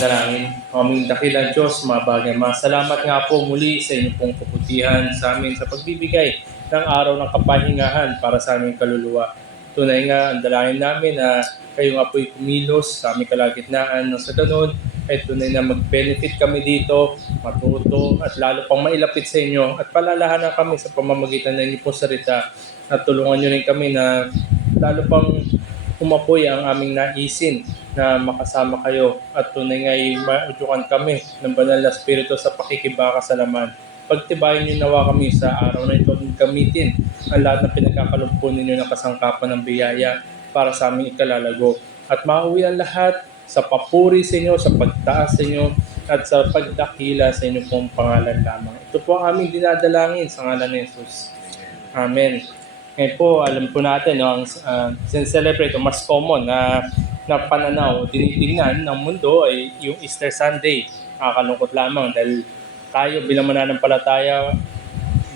manalangin. Aming dakilang Diyos, mabagay. Salamat nga po muli sa inyong pong kaputihan sa amin sa pagbibigay ng araw ng kapahingahan para sa aming kaluluwa. Tunay nga, ang dalangin namin na kayo nga po'y kumilos sa aming kalagitnaan. Sa ganun, ay tunay na mag-benefit kami dito, matuto, at lalo pang mailapit sa inyo. At palalahanan kami sa pamamagitan ng inyong pong salita. At tulungan nyo rin kami na lalo pang umapoy ang aming naisin na makasama kayo at tunay nga'y maudyukan kami ng banal na spirito sa pakikibakasalaman. Pagtibayin niyo nawa kami sa araw na ito at gamitin ang lahat ng pinagkakalumpo ninyo ng kasangkapan ng biyaya para sa aming ikalalago. At mauwi ang lahat sa papuri sa inyo, sa pagtaas sa inyo, at sa pagdakila sa inyong pong pangalan lamang. Ito po ang aming dinadalangin sa ngalan ni Jesus. Amen. Ngayon po, alam po natin, ang sincelebrate o mas common na pananaw, tinitingnan ng mundo ay yung Easter Sunday. Nakakalungkot lamang dahil tayo bilang mananampalataya,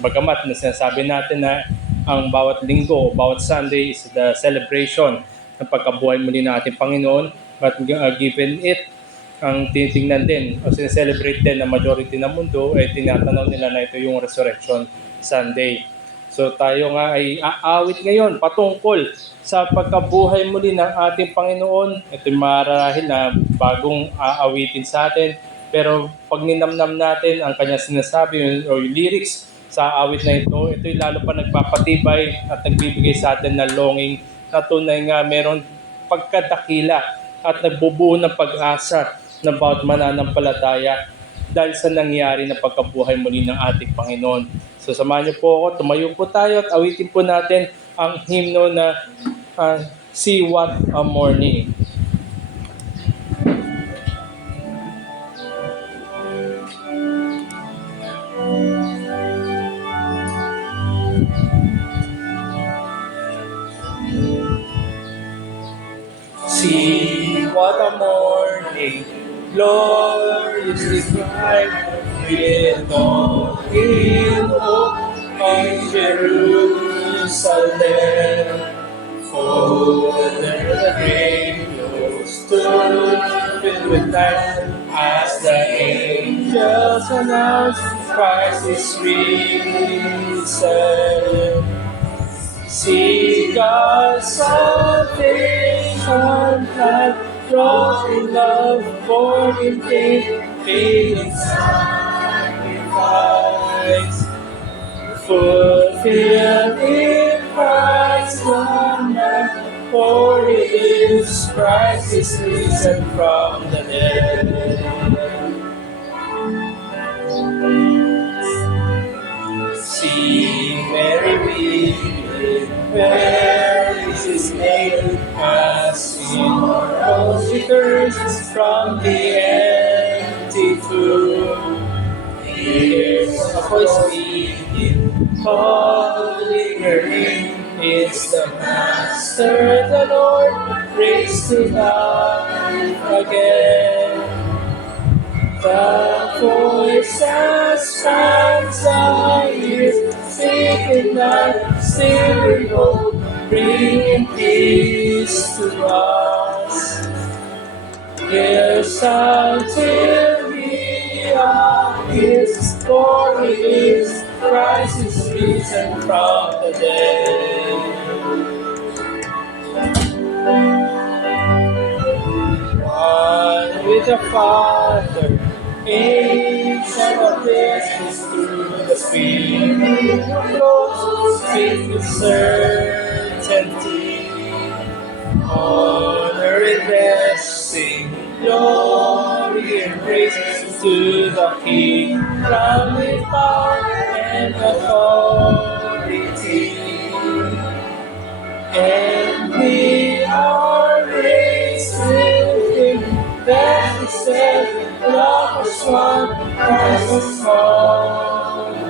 bagamat na sinasabi natin na ang bawat linggo, bawat Sunday is the celebration ng pagkabuhay muli ng ating Panginoon, but given it, ang tinitingnan din o sineselebrate din ng majority ng mundo ay tinatanaw nila na ito yung Resurrection Sunday. So tayo nga ay aawit ngayon patungkol sa pagkabuhay muli ng ating Panginoon. Ito yung mararahil na bagong aawitin sa atin. Pero pag ninamnam natin ang kanya sinasabi o yung lyrics sa awit na ito, ito'y lalo pa nagpapatibay at nagbibigay sa atin ng longing na tunay nga meron pagkadakila at nagbubuo ng pag-asa ng bawat mananampalataya dahil sa nangyari na pagkabuhay muli ng ating Panginoon. So samahan niyo po ako, tumayo po tayo at awitin po natin ang hymno na See What a Morning. See what a morning, glorious is bright, with dawn in hope on Jerusalem. For there the grave clothes stood filled with light, as the angels announced Christ is risen. See God's salvation plan, wrought in love, born in faith, fading sacrifice, fulfilled in Christ one man, for He lives, Christ is risen from the dead. See Mary weeping, where is His name? As in rose returns from the empty tomb. Here's a voice speaking, calling her name. It's the Master, the Lord, raised to life again. The voice as fans our ears, speaking life, still hope, bringing peace to us. Yes, until He appears, for He lives, Christ is risen from the dead. One with the Father, ancient of days, through the Spirit of God, speak with certainty. Honor and blessing, glory and praise to the King, crowned with power and authority. And we are raised with Him, that He said, love us one, Christ has conquered.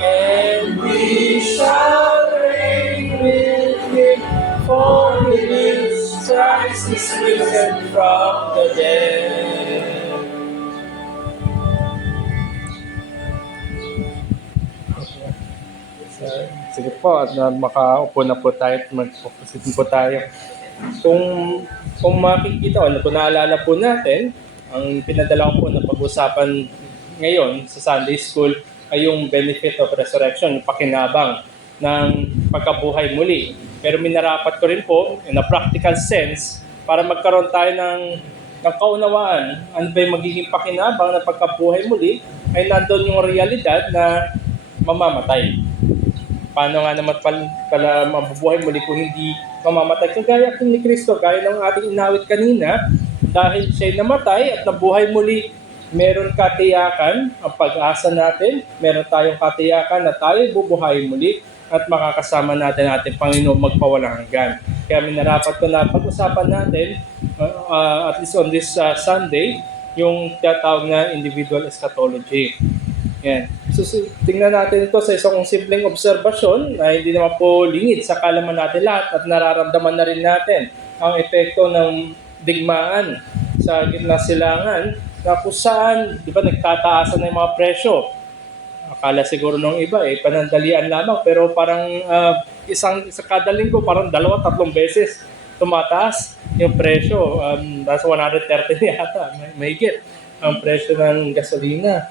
And we shall reign with Him, for He lives, Christ is risen from the dead. Sige po, at makaupo na po tayo at mag-focus po tayo. Kung, kung makikita o kung naalala po natin, ang pinadala ko po na pag-usapan ngayon sa Sunday School ay yung benefit of resurrection, yung pakinabang ng pagkabuhay muli. Pero minarapat ko rin po in a practical sense para magkaroon tayo ng kaunawaan. Ano ba yung magiging pakinabang ng pagkabuhay muli ay nandun yung realidad na mamamatay. Paano nga naman pala mabubuhay muli kung hindi mamamatay? Kung gaya ni Kristo, gaya ng ating inawit kanina, dahil siya'y namatay at nabuhay muli, meron katiyakan ang pag-asa natin, meron tayong katiyakan na tayo bubuhay muli at makakasama natin ating Panginoon magpawalang hanggan. Kaya minarapat ko na pag-usapan natin, at least on this Sunday, yung tinatawag na individual eschatology. Yan. So, tingnan natin ito sa isang simpleng obserbasyon na hindi naman po lingid sa kalaman natin lahat at nararamdaman na rin natin ang epekto ng digmaan sa gitna silangan na kung saan, di ba, nagtataasan na yung mga presyo. Akala siguro nung iba, panandalian lamang, pero parang sa kada linggo, parang 2-3 beses tumataas yung presyo. Nasa 130 yata, mahigit ang presyo ng gasolina.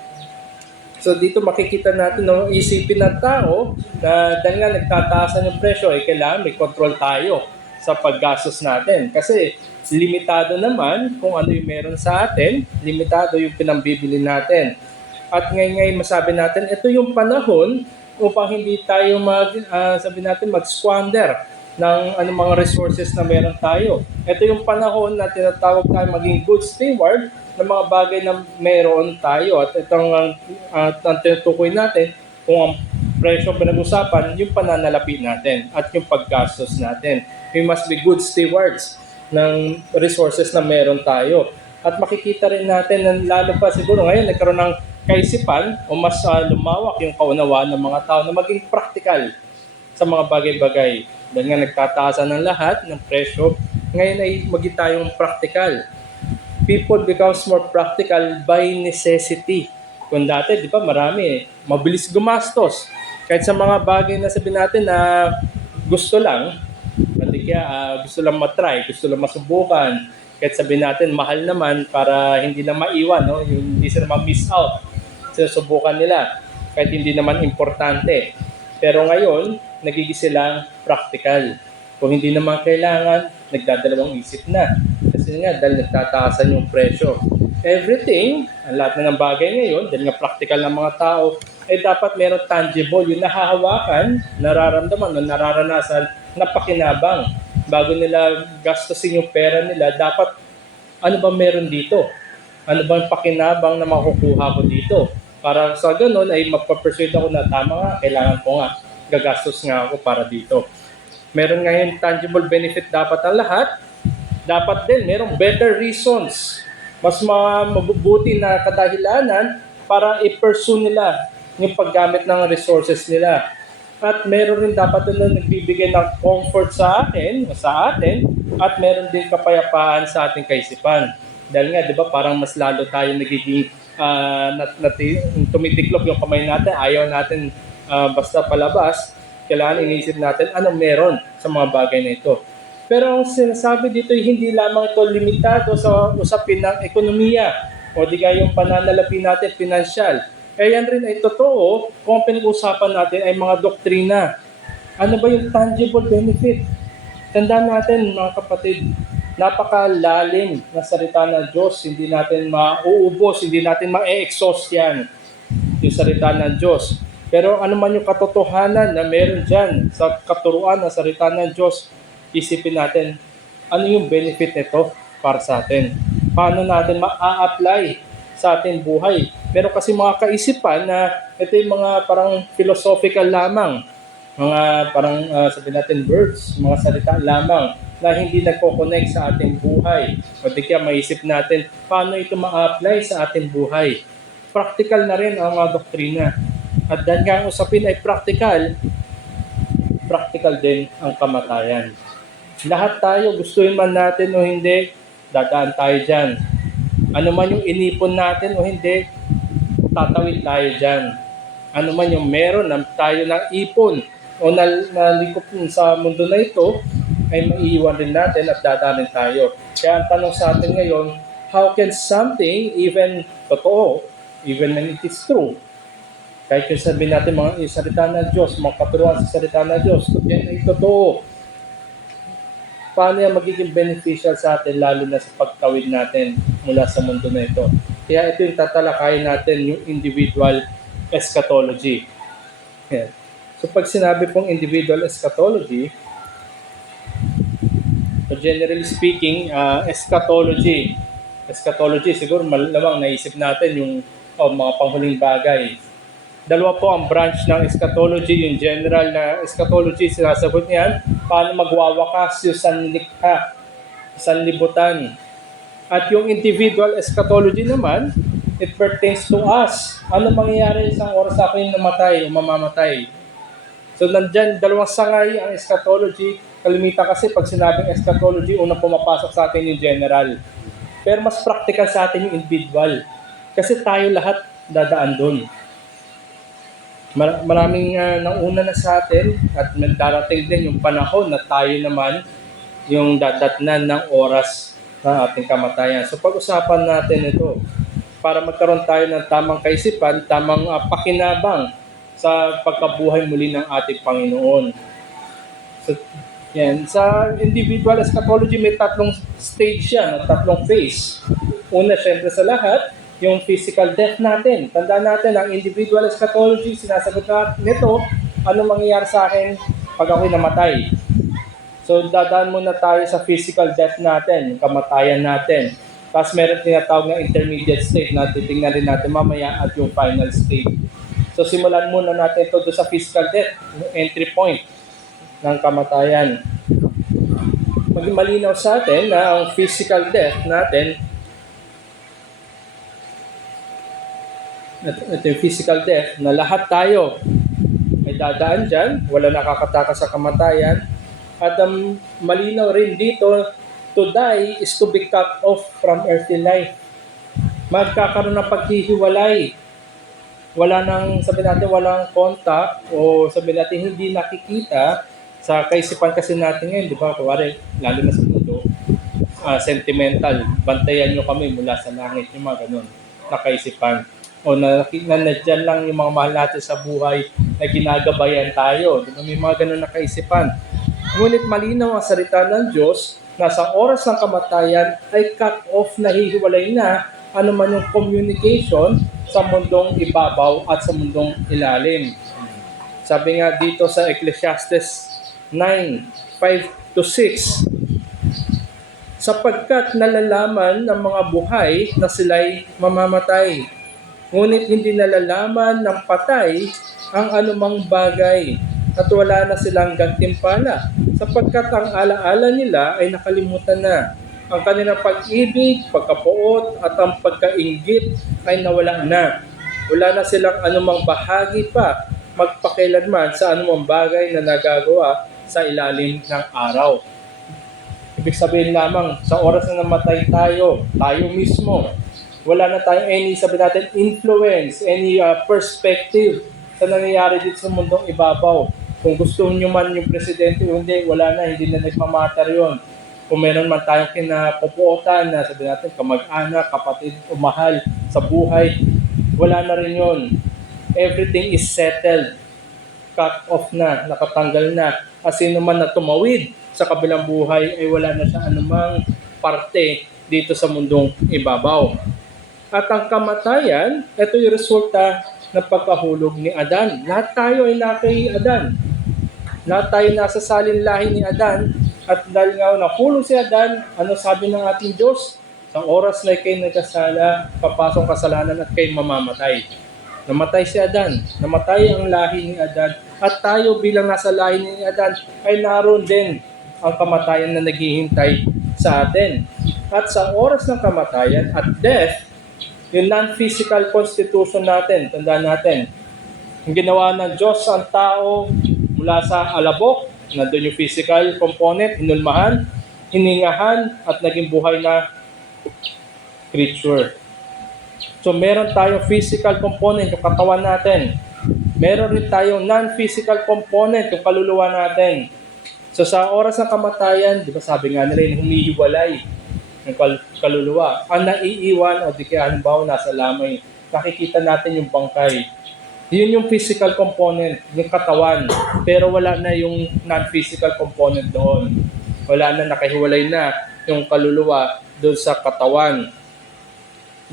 So dito makikita natin no, isipin ng tao na dahil nga nagtataasan yung presyo, kailangan may control tayo sa paggastos natin. Kasi limitado naman kung ano yung meron sa atin, limitado yung pinambibili natin. At ngayon masabi natin, ito yung panahon upang hindi tayo mag-squander ng mga resources na meron tayo. Ito yung panahon na tinatawag tayo maging good steward ng mga bagay na meron tayo. At itong ang tinutukoy natin, kung ang presyo pinag-usapan, yung pananalapi natin at yung paggastos natin. We must be good stewards ng resources na meron tayo. At makikita rin natin na lalo pa siguro ngayon nagkaroon ng kaisipan o mas lumawak yung kaunawaan ng mga tao na maging practical sa mga bagay-bagay. Dahil nga nagtataasan ng lahat ng presyo, ngayon ay maging tayong practical. People becomes more practical by necessity. Kung dati, di ba, marami, mabilis gumastos. Kahit sa mga bagay na sabihin natin na gusto lang, gusto lang matry, gusto lang masubukan. Kahit sabihin natin, mahal naman para hindi na maiwan, no? Yung hindi sila ma-miss out. Sinusubukan nila, kahit hindi naman importante. Pero ngayon, nagiging silang practical. Kung hindi naman kailangan, nagdadalawang isip na. Kasi nga, dahil nagtataasan yung presyo. Everything, ang lahat na ng bagay ngayon, dahil nga practical ng mga tao, dapat meron tangible, yung nahahawakan, nararamdaman, o nararanasan, na pakinabang. Bago nila gastusin yung pera nila, dapat, ano ba meron dito? Ano ba yung pakinabang na makukuha ko dito? Para sa ganun ay magpapersuade ako na tama nga, kailangan ko nga, gagastos nga ako para dito. Meron ngayon tangible benefit dapat ang lahat. Dapat din, merong better reasons. Mas mabubuti na kadahilanan para i-pursue nila yung paggamit ng resources nila. At meron rin dapat doon na nagbibigay ng comfort sa atin, at meron din kapayapaan sa ating kaisipan. Dahil nga, di ba, parang mas lalo tayo nagiging tumitiklop yung kamay natin, ayaw natin basta palabas, kailangan inisip natin anong meron sa mga bagay na ito. Pero ang sinasabi dito ay hindi lamang ito limitado sa usapin ng ekonomiya o di kaya yung pananalapi natin, pinansyal. Kaya yan rin ay totoo kung ang pinag-usapan natin ay mga doktrina. Ano ba yung tangible benefit? Tandaan natin mga kapatid, napakalalim na salita ng Diyos. Hindi natin mauubos, hindi natin ma-exhaust yan yung salita ng Diyos. Pero ano man yung katotohanan na meron dyan sa katuruan ng salita ng Diyos, isipin natin, ano yung benefit nito para sa atin? Paano natin ma-apply sa ating buhay? Meron kasi mga kaisipan na ito yung mga parang philosophical lamang, mga parang sabihin natin words, mga salita lamang na hindi nagko-connect sa ating buhay. O di kaya maisip natin, paano ito ma-apply sa ating buhay? Practical na rin ang mga doktrina. At dahil nga ang usapin ay practical din ang kamatayan. Lahat tayo, gustuin man natin o hindi, dadaan tayo dyan. Ano man yung inipon natin o hindi, tatawid tayo dyan. Ano man yung meron tayo ng ipon o nalikop sa mundo na ito, ay maiiwan rin natin at dadanin tayo. Kaya ang tanong sa atin ngayon, how can something even totoo, even when it is true, kahit yung sabihin natin mga salita ng Diyos, mga katuruan sa salita ng Diyos, yan ay totoo, paano yan magiging beneficial sa atin lalo na sa pagtawid natin mula sa mundo na ito? Kaya ito yung tatalakayin natin, yung individual eschatology. Yan. So pag sinabi pong individual eschatology, so generally speaking, eschatology siguro malamang naisip natin yung mga panghuling bagay. Dalawa po ang branch ng eschatology, yung general na eschatology, sinasagot niyan, paano magwawakas yung sanlikha, sanlibutan. At yung individual eschatology naman, it pertains to us. Ano mangyayari isang oras ako yung namatay o mamamatay? So nandyan, dalawang sangay ang eschatology. Kalimitan kasi pag sinabing eschatology, unang pumapasok sa atin yung general. Pero mas practical sa atin yung individual. Kasi tayo lahat dadaan doon. Maraming nauna na sa atin at darating din yung panahon na tayo naman yung dadatnan ng oras ng ating kamatayan. So pag-usapan natin ito para magkaroon tayo ng tamang kaisipan, tamang pakinabang sa pagkabuhay muli ng ating Panginoon. So, yan. Sa individual eschatology, may tatlong stage yan, tatlong phase. Una, syempre sa lahat, yung physical death natin. Tandaan natin, ang individual eschatology, sinasagot natin nito, ano mangyayari sa akin pag ako'y namatay. So, dadaan muna tayo sa physical death natin, yung kamatayan natin. Tapos meron tinatawag na intermediate state na titingnan rin natin mamaya at yung final state. So, simulan muna natin ito doon sa physical death, yung entry point ng kamatayan. Maging malinaw sa atin na ang physical death natin, ito yung physical death, na lahat tayo ay dadaan dyan, wala nakakatakas sa kamatayan. At malinaw rin dito, to die is to be cut off from earthly life. Magkakaroon ng paghihiwalay. Wala nang, sabi natin, walang contact o sabi natin hindi nakikita sa kaisipan kasi natin ngayon, di ba? Kuwari, lalo na sa mundo, sentimental, bantayan nyo kami mula sa langit, yung mga ganun, nakaisipan. O nandiyan lang yung mga mahal natin sa buhay na ginagabayan tayo. Diba? May mga ganun na kaisipan. Ngunit malinaw ang salita ng Diyos na sa oras ng kamatayan ay cut off, nahihiwalay na anuman yung communication sa mundong ibabaw at sa mundong ilalim. Sabi nga dito sa Ecclesiastes 9:5-6, sapagkat nalalaman ng mga buhay na sila'y mamamatay, ngunit hindi nalalaman ng patay ang anumang bagay at wala na silang gantimpala sapagkat ang alaala nila ay nakalimutan na. Ang kanilang pag-ibig, pagkapuot at ang pagkainggit ay nawala na. Wala na silang anumang bahagi pa magpakilanman sa anumang bagay na nagagawa sa ilalim ng araw. Ibig sabihin lamang, sa oras na namatay tayo mismo, wala na tayong any, sabi natin, influence, any perspective sa nangyayari dito sa mundong ibabaw. Kung gusto nyo man yung presidente o hindi, wala na, hindi na nagmamatter yun. Kung meron man tayong kinapupuotan na sabi natin, kamag-anak, kapatid o mahal sa buhay, wala na rin yun. Everything is settled. Cut off na, nakatanggal na. At sino man na tumawid sa kabilang buhay ay wala na siya anumang parte dito sa mundong ibabaw. At ang kamatayan, ito yung resulta ng pagkahulog ni Adan. Lahat tayo ay nakay Adan. Lahat tayo nasa salinlahi ni Adan. At dahil nga nahulog si Adan, ano sabi ng ating Diyos? Sa oras na kayo nagkasala, papasok kasalanan at kayo mamamatay. Namatay si Adan. Namatay ang lahi ni Adan. At tayo bilang nasa lahi ni Adan ay naroon din ang kamatayan na naghihintay sa atin. At sa oras ng kamatayan at death, yung non-physical constitution natin, tandaan natin, yung ginawa ng Diyos ang tao mula sa alabok, nandun yung physical component, hinulmahan, hiningahan, at naging buhay na creature. So meron tayong physical component, yung katawan natin. Meron rin tayong non-physical component, yung kaluluwa natin. So sa oras ng kamatayan, di ba sabi nga nila, humihiwalay ng kaluluwa. Ang naiiwan, o di kaya halimbawa nasa lamay, nakikita natin yung bangkay. Yun yung physical component, yung katawan. Pero wala na yung non-physical component doon. Wala na, nakahiwalay na yung kaluluwa doon sa katawan.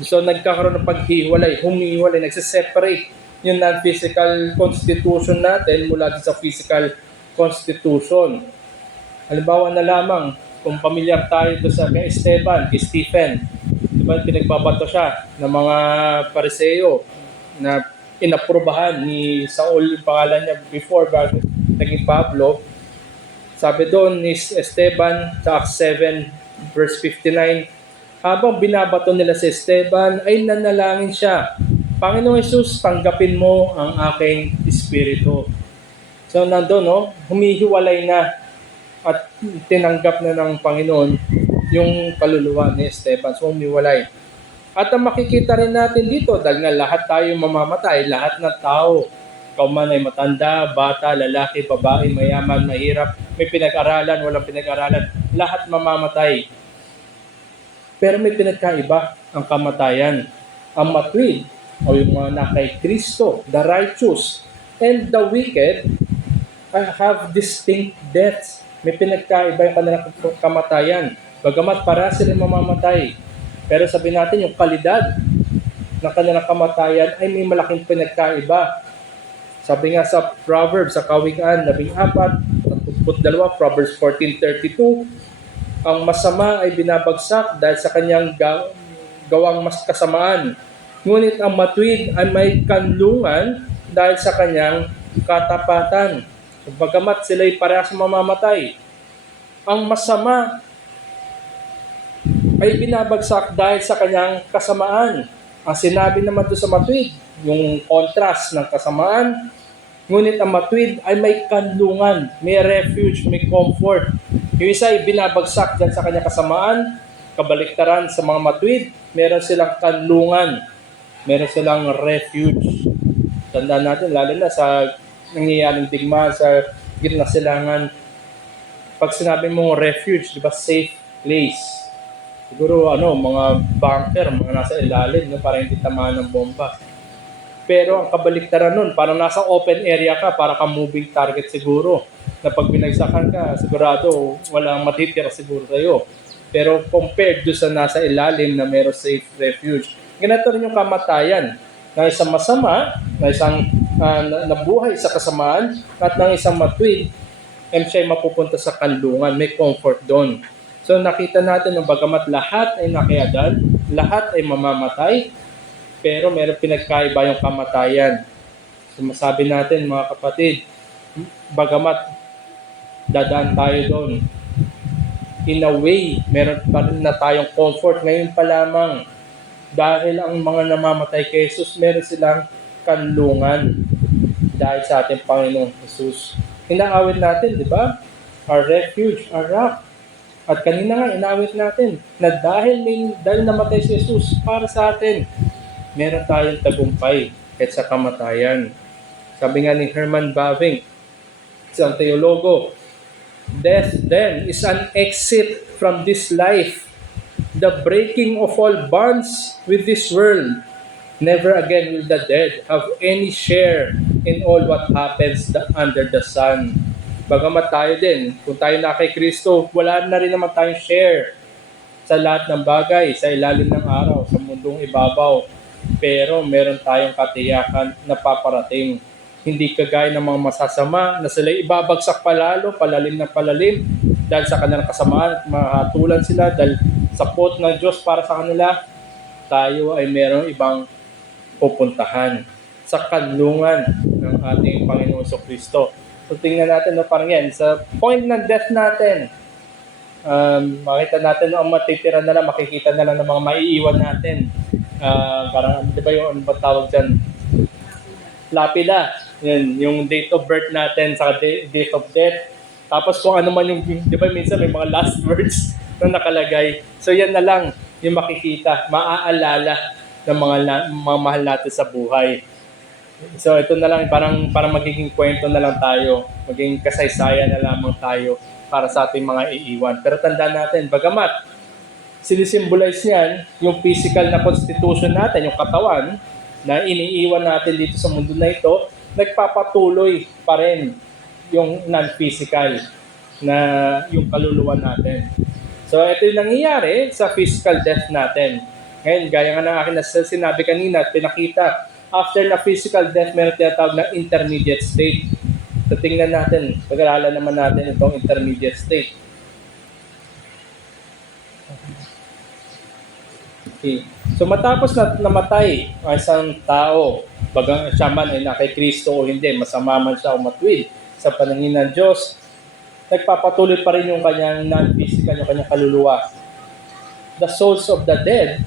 So nagkakaroon ng paghiwalay, humihiwalay, nagsiseparate yung non-physical constitution natin mula sa physical constitution. Halimbawa na lamang, kung pamilyar tayo doon sa kay Esteban, kay Stephen, diba pinagbabato siya ng mga Pariseo na inaprubahan ni Saul yung pangalan niya before bago naging Pablo. Sabi doon ni Esteban sa Acts 7 verse 59, habang binabato nila si Esteban ay nanalangin siya, Panginoong Hesus, tanggapin mo ang aking espiritu. So nandun, no? Humihiwalay na at tinanggap na ng Panginoon yung kaluluwa ni Esteban. So humiwalay. At ang makikita rin natin dito, dahil nga lahat tayo mamamatay, lahat ng tao, ikaw man ay matanda, bata, lalaki, babae, mayaman, mahirap, may pinag-aralan, walang pinag-aralan, lahat mamamatay. Pero may pinagkaiba ang kamatayan. Ang matwid, o yung mga na kay Kristo, the righteous, and the wicked have distinct deaths. May pinagkaiba yung kanilang kamatayan. Bagamat para sila mamamatay. Pero sabi natin, yung kalidad ng kanilang kamatayan ay may malaking pinagkaiba. Sabi nga sa Proverbs, sa Kawikaan 14:42, Proverbs 14:32, ang masama ay binabagsak dahil sa kanyang gawang mas kasamaan. Ngunit ang matuwid ay may kanlungan dahil sa kanyang katapatan. So, bagamat sila'y parehas mamamatay, ang masama ay binabagsak dahil sa kanyang kasamaan. Ang sinabi naman doon sa matuwid, yung contrast ng kasamaan, ngunit ang matuwid ay may kanlungan, may refuge, may comfort. Yung isa ay binabagsak dahil sa kanyang kasamaan, kabaliktaran sa mga matuwid, meron silang kanlungan, meron silang refuge. Tandaan natin, lalo na sa nangyayaring digmaan sa gitna silangan, pag sinabi mong refuge, di ba, safe place. Siguro mga bunker, mga nasa ilalim, no, para hindi tamaan ng bomba. Pero ang kabaliktaran nun, parang nasa open area ka, para ka moving target siguro. Na pag binagsakan ka, sigurado walang matitira siguro sa'yo. Pero compared do sa nasa ilalim na meron safe refuge, ganito rin yung kamatayan. Na isang masama, na isang nabuhay sa kasamaan, at ng isang matuwid, siya ay mapupunta sa kanlungan, may comfort doon. So nakita natin na bagamat lahat ay nakiadan, lahat ay mamamatay, pero meron pinagkaiba yung kamatayan. So masabi natin mga kapatid, bagamat dadaan tayo doon, in a way, meron pa rin na tayong comfort ngayon pa lamang. Dahil ang mga namamatay kay Jesus, meron silang kanlungan dahil sa ating Panginoong Jesus. Inaawit natin, di ba? Our refuge, our rock. At kanina nga, inaawit natin na dahil namatay si Jesus para sa atin, meron tayong tagumpay kahit sa kamatayan. Sabi nga ni Herman Bavinck, isang teologo, death then is an exit from this life, the breaking of all bonds with this world. Never again will the dead have any share in all what happens under the sun. Bagamat tayo din, kung tayo na kay Kristo, wala na rin naman tayong share sa lahat ng bagay, sa ilalim ng araw, sa mundong ibabaw. Pero meron tayong katiyakan na paparating. Hindi kagaya ng mga masasama na sila ibabagsak palalo, palalim na palalim, dahil sa kanilang kasamaan at mahatulan sila dahil sa pot ng Diyos para sa kanila. Tayo ay merong ibang pupuntahan sa kanlungan ng ating Panginoon Kristo. So tingnan natin parang yan, sa point ng death natin, makita natin ang matitira na lang, makikita na lang ng mga maiiwan natin. Parang, di ba yung ano ba tawag dyan? Lapida. Yan, yung date of birth natin, sa date of death. Tapos kung ano man yung, di ba minsan may mga last words na nakalagay. So yan na lang yung makikita, maaalala ng mga mahal natin sa buhay. So ito na lang, parang magiging kwento na lang tayo, magiging kasaysayan na lamang tayo para sa ating mga iiwan. Pero tandaan natin, bagamat sinisimbolize niyan yung physical na constitution natin, yung katawan na iniiwan natin dito sa mundo na ito, nagpapatuloy pa rin yung non-physical na yung kaluluwa natin. So ito yung nangyayari sa physical death natin. Ngayon, gaya nga ng akin na sinabi kanina at pinakita, after na physical death, meron tinatawag na intermediate state. So tingnan natin, pag-aralan naman natin itong intermediate state. Okay. So matapos na namatay ang isang tao, bagang siya man ay na kay Kristo o hindi, masama man siya o matwid sa paningin ng Diyos, nagpapatuloy pa rin yung kanyang non-physical, yung kanyang kaluluwa. The souls of the dead,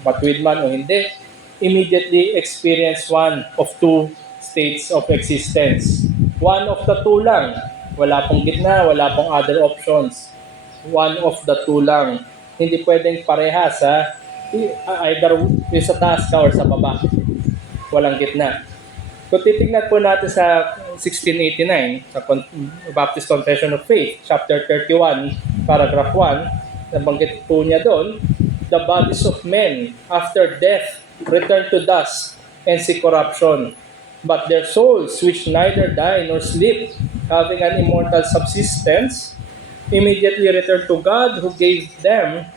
matwid man o hindi, immediately experience one of two states of existence. One of the two lang. Wala pong gitna, wala pong other options. One of the two lang. Hindi pwedeng parehas, ha? Either sa taas ka or sa baba. Walang gitna. Kung titignan po natin sa 1689, sa Baptist Confession of Faith, chapter 31, paragraph 1, nabanggit po niya doon, the bodies of men after death return to dust and see corruption. But their souls, which neither die nor sleep, having an immortal subsistence, immediately return to God who gave them.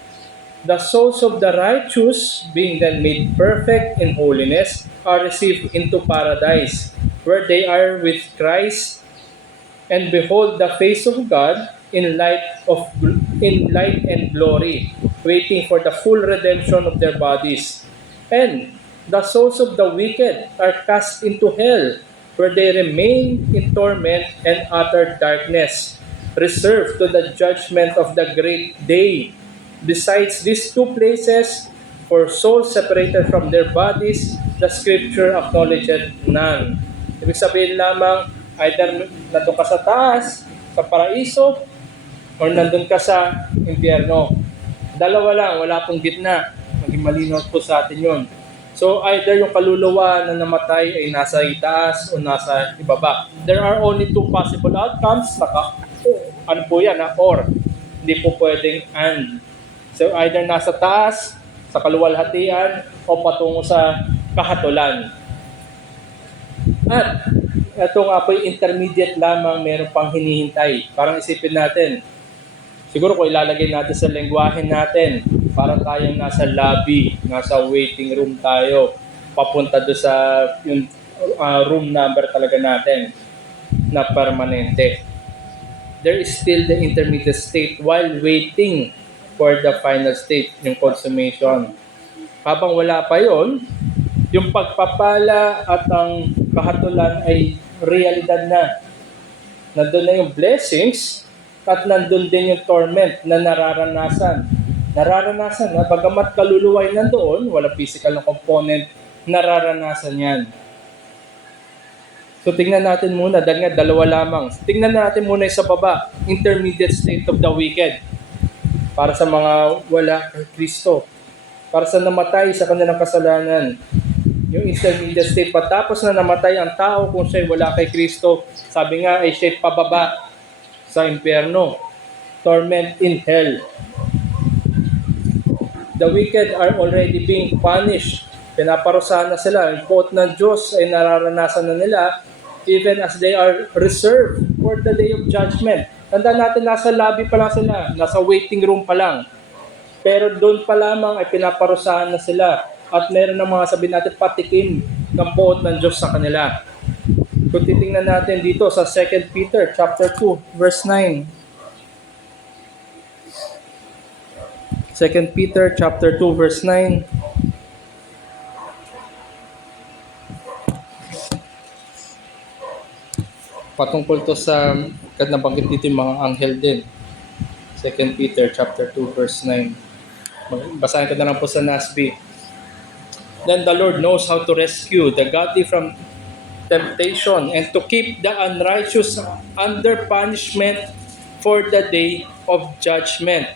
The souls of the righteous, being then made perfect in holiness, are received into paradise, where they are with Christ, and behold the face of God in light and glory, waiting for the full redemption of their bodies. And the souls of the wicked are cast into hell, where they remain in torment and utter darkness, reserved to the judgment of the great day. Besides these two places, for souls separated from their bodies, the scripture acknowledged none. Ibig sabihin lamang, either nandun ka sa taas, sa paraiso, or nandun ka sa impyerno. Dalawa lang, wala pong gitna. Maging malinaw po sa atin yun. So either yung kaluluwa na namatay ay nasa itaas o nasa ibaba. There are only two possible outcomes. Ano po yan, or. Hindi po pwedeng and. So either nasa taas, sa kaluwalhatian, o patungo sa kahatulan. At ito nga po yung intermediate lamang, meron pang hinihintay. Parang isipin natin, siguro kung ilalagay natin sa lengguwahe natin, parang tayong nasa lobby, nasa waiting room tayo, papunta do sa yung room number talaga natin na permanente. There is still the intermediate state while waiting for the final state, yung consummation. Habang wala pa yon, yung pagpapala at ang kahatulan ay realidad na. Nandun na yung blessings at nandun din yung torment na nararanasan. Nararanasan na, bagamat kaluluway nandoon, wala physical na component, nararanasan yan. So tingnan natin muna, dahil nga dalawa lamang. Tingnan natin muna yung sa baba, intermediate state of the wicked. Para sa mga wala kay Kristo. Para sa namatay sa kanilang kasalanan. Yung intermediate state, patapos na namatay ang tao kung siya'y wala kay Kristo, sabi nga ay siya'y pababa sa impyerno. Torment in hell. The wicked are already being punished. Pinaparusahan na sila. Yung quote ng Diyos ay nararanasan na nila even as they are reserved for the day of judgment. Tandaan natin, nasa lobby pa lang sila, nasa waiting room pa lang. Pero doon pa lamang ay pinaparusahan na sila. At meron ng mga sabihin natin patikim ng quote ng Diyos sa kanila. Kung titingnan natin dito sa 2 Peter chapter 2, verse 9. 2 Peter chapter 2, verse 9. Patungkol to sa nabanggit dito yung mga anghel din. 2 Peter chapter 2 verse 9. Basahin ko na lang po sa NASB. Then the Lord knows how to rescue the godly from temptation and to keep the unrighteous under punishment for the day of judgment.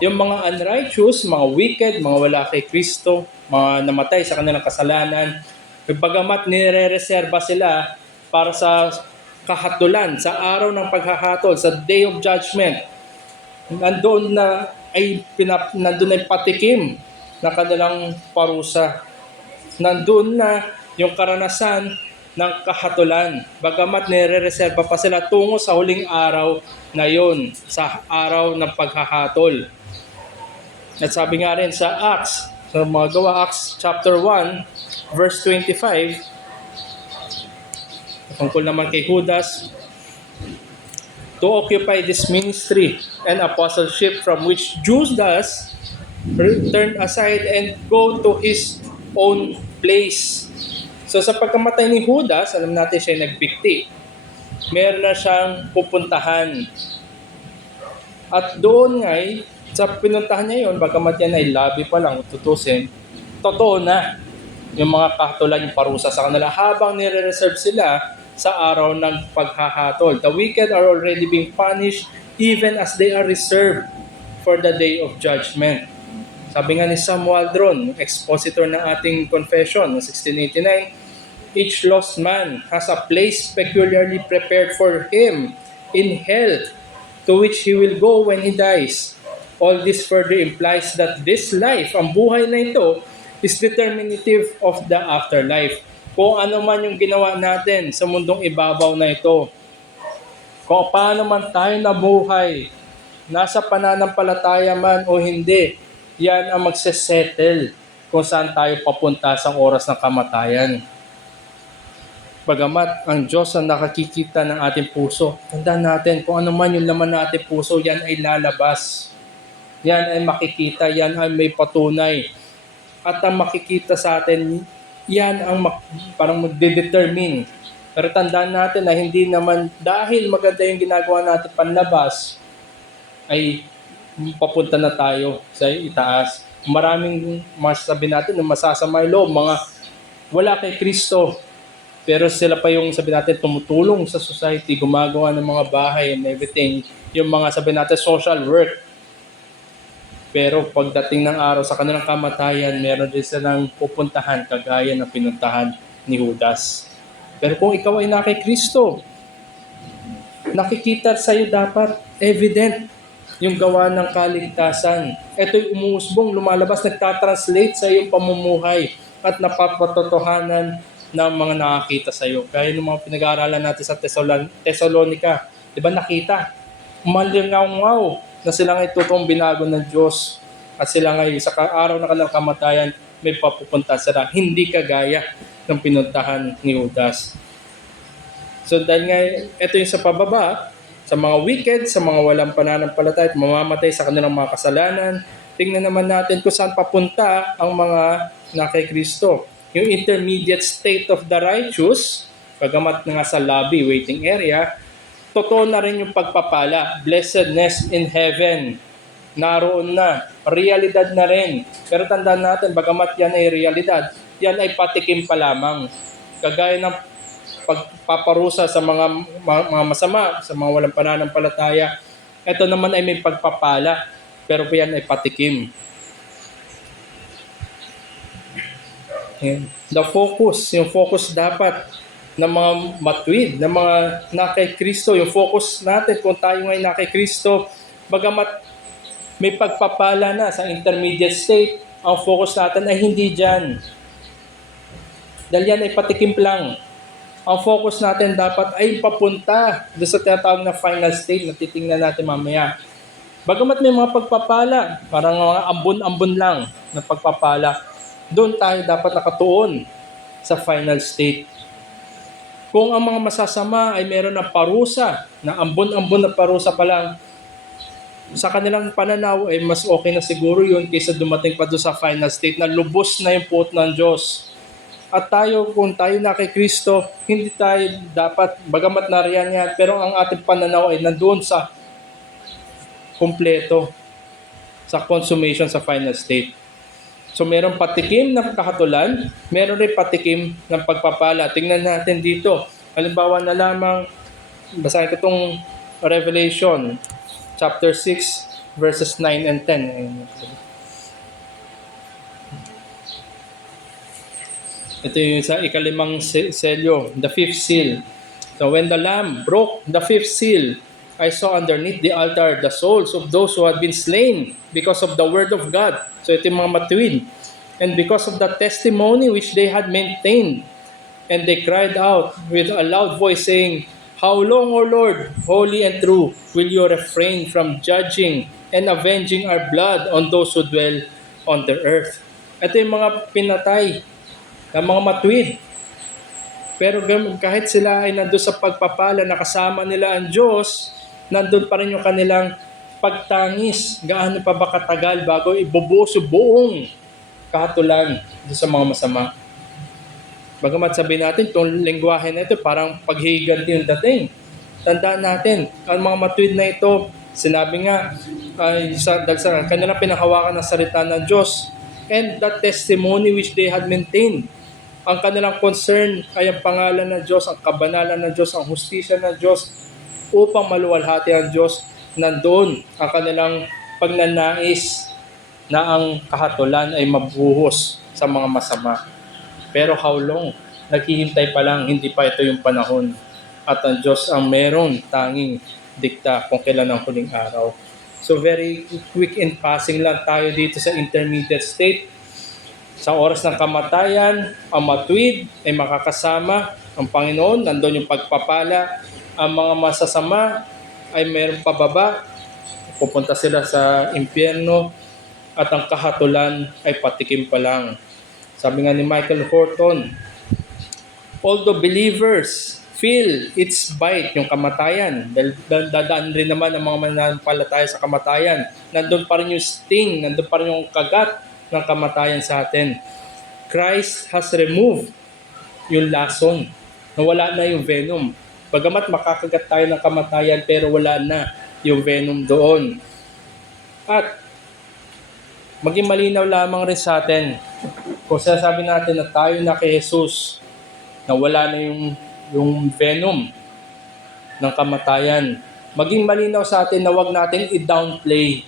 Yung mga unrighteous, mga wicked, mga wala kay Kristo, mga namatay sa kanilang kasalanan, Bagamat nire-reserba sila para sa kahatulan, sa araw ng paghahatol, sa Day of Judgment, nandun ay patikim na kanilang parusa. Nandun na yung karanasan ng kahatulan. Bagamat nire-reserba pa sila tungo sa huling araw na yon, sa araw ng paghahatol. At sabi nga rin sa Acts, sa mga gawa, Acts chapter 1, verse 25, tungkol naman kay Judas, to occupy this ministry and apostleship from which Judas turned aside and go to his own place. So sa pagkamatay ni Judas, alam natin siya nagbikti. Meron na siyang pupuntahan. At doon nga'y, sa pinuntahan niya yon, bagamat yan ay labi pa lang, tutusin, totoo na yung mga kahatulan, yung parusa sa kanila habang nire-reserve sila sa araw ng paghahatol. The wicked are already being punished even as they are reserved for the day of judgment. Sabi nga ni Sam Waldron, expositor ng ating confession ng 1689, each lost man has a place peculiarly prepared for him in hell, to which he will go when he dies. All this further implies that this life, ang buhay na ito, is determinative of the afterlife. Kung ano man yung ginawa natin sa mundong ibabaw na ito, kung paano man tayo nabuhay, nasa pananampalataya man o hindi, yan ang magsesettle kung saan tayo papunta sa oras ng kamatayan. Bagamat ang Diyos ang nakakikita ng ating puso, tandaan natin kung ano man yung laman ng ating puso, yan ay lalabas. Yan ay makikita, yan ay may patunay. At ang makikita sa atin, yan ang parang magdedetermine. Pero tandaan natin na hindi naman dahil maganda yung ginagawa natin panlabas, ay papunta na tayo sa itaas. Maraming masasabi natin na masasama yung loob, mga wala kay Kristo. Pero sila pa yung sabi natin tumutulong sa society, gumagawa ng mga bahay and everything. Yung mga sabi natin social work. Pero pagdating ng araw sa kanilang kamatayan, meron din silang pupuntahan kagaya ng pinuntahan ni Judas. Pero kung ikaw ay na kay Kristo, nakikita sa iyo dapat evident yung gawa ng kaligtasan. Ito'y umuusbong, lumalabas, nagtatranslate sa iyong pamumuhay at napapatotohanan ng mga nakakita sa iyo. Kaya yung mga pinag-aaralan natin sa Thessalonica, di ba nakita? Malingaw na sila ngay totoong binago ng Diyos at sila ngay sa araw na kanilang kamatayan may papupunta sila. Hindi kagaya ng pinuntahan ni Judas. So dahil nga ito yung sa pababa, sa mga wicked, sa mga walang pananampalataya at mamamatay sa kanilang mga kasalanan, tingnan naman natin kung saan papunta ang mga na kay Kristo. Yung intermediate state of the righteous, pagamat nga sa lobby, waiting area, totoo na rin yung pagpapala, blessedness in heaven. Naroon na, realidad na rin. Pero tandaan natin, bagamat yan ay realidad, yan ay patikim pa lamang. Kagaya ng pagpaparusa sa mga masama, sa mga walang pananampalataya, ito naman ay may pagpapala, pero yan ay patikim. The focus, yung focus dapat ng mga matuwid, ng mga na kay Kristo, yung focus natin kung tayo ngay na kay Kristo, bagamat may pagpapala na sa intermediate state, ang focus natin ay hindi dyan. Dahil yan ay patikim lang. Ang focus natin dapat ay papunta doon sa tinatawag na final state na titingnan natin mamaya. Bagamat may mga pagpapala, parang mga ambon-ambon lang na pagpapala, doon tayo dapat nakatuon sa final state. Kung ang mga masasama ay meron ng parusa, na ambon-ambon na parusa pa lang, sa kanilang pananaw ay mas okay na siguro yun kaysa dumating pa doon sa final state na lubos na yung puot ng Diyos. At tayo, kung tayo na kay Kristo, hindi tayo dapat, bagamat nariyan yan, pero ang ating pananaw ay nandoon sa kompleto, sa consummation sa final state. So meron patikim ng kahatulan, meron rin patikim ng pagpapala. Tingnan natin dito. Halimbawa na lamang, basahin ko itong Revelation, chapter 6, verses 9 and 10. Ito yung sa ikalimang selyo, the fifth seal. So when the Lamb broke the fifth seal, I saw underneath the altar the souls of those who had been slain because of the word of God. So ito yung mga matuwid. And because of the testimony which they had maintained. And they cried out with a loud voice saying, How long, O Lord, holy and true, will you refrain from judging and avenging our blood on those who dwell on the earth? Ito yung mga pinatay na mga matuwid. Pero kahit sila ay nandun sa pagpapala, nakasama nila ang Diyos, nandun pa rin yung kanilang pagtangis. Gaano pa ba katagal bago ibubuso buong kahatulan doon sa mga masama? Bagamat sabihin natin, itong lengguwahe na ito, parang paghihiganti yung dating. Tandaan natin, ang mga matuwid na ito, sinabi nga, dahil sa kanilang pinahawakan ng salita ng Diyos, and that testimony which they had maintained. Ang kanilang concern ay ang pangalan ng Diyos, ang kabanalan ng Diyos, ang hustisya ng Diyos, upang maluwalhati ang Diyos. Nandoon ang kanilang pagnanais na ang kahatulan ay mabuhos sa mga masama. Pero how long? Naghihintay pa lang, hindi pa ito yung panahon. At ang Diyos ang merong tanging dikta kung kailan ang huling araw. So very quick in passing lang tayo dito sa intermediate state. Sa oras ng kamatayan, ang matuwid ay makakasama ang Panginoon. Nandun yung pagpapala. Ang mga masasama ay mayroong pababa. Pupunta sila sa impyerno. At ang kahatulan ay patikim pa lang. Sabi nga ni Michael Horton, although believers feel its bite, yung kamatayan, dadaan rin naman ang mga mananampalataya sa kamatayan, nandun pa rin yung sting, nandun pa rin yung kagat ng kamatayan sa atin. Christ has removed yung lason, nawala na yung venom. Bagamat makakagat tayo ng kamatayan, pero wala na yung venom doon. At maging malinaw lamang rin sa atin, kung sasabi natin na tayo na kay Jesus, na wala na yung venom ng kamatayan, maging malinaw sa atin na wag natin i-downplay,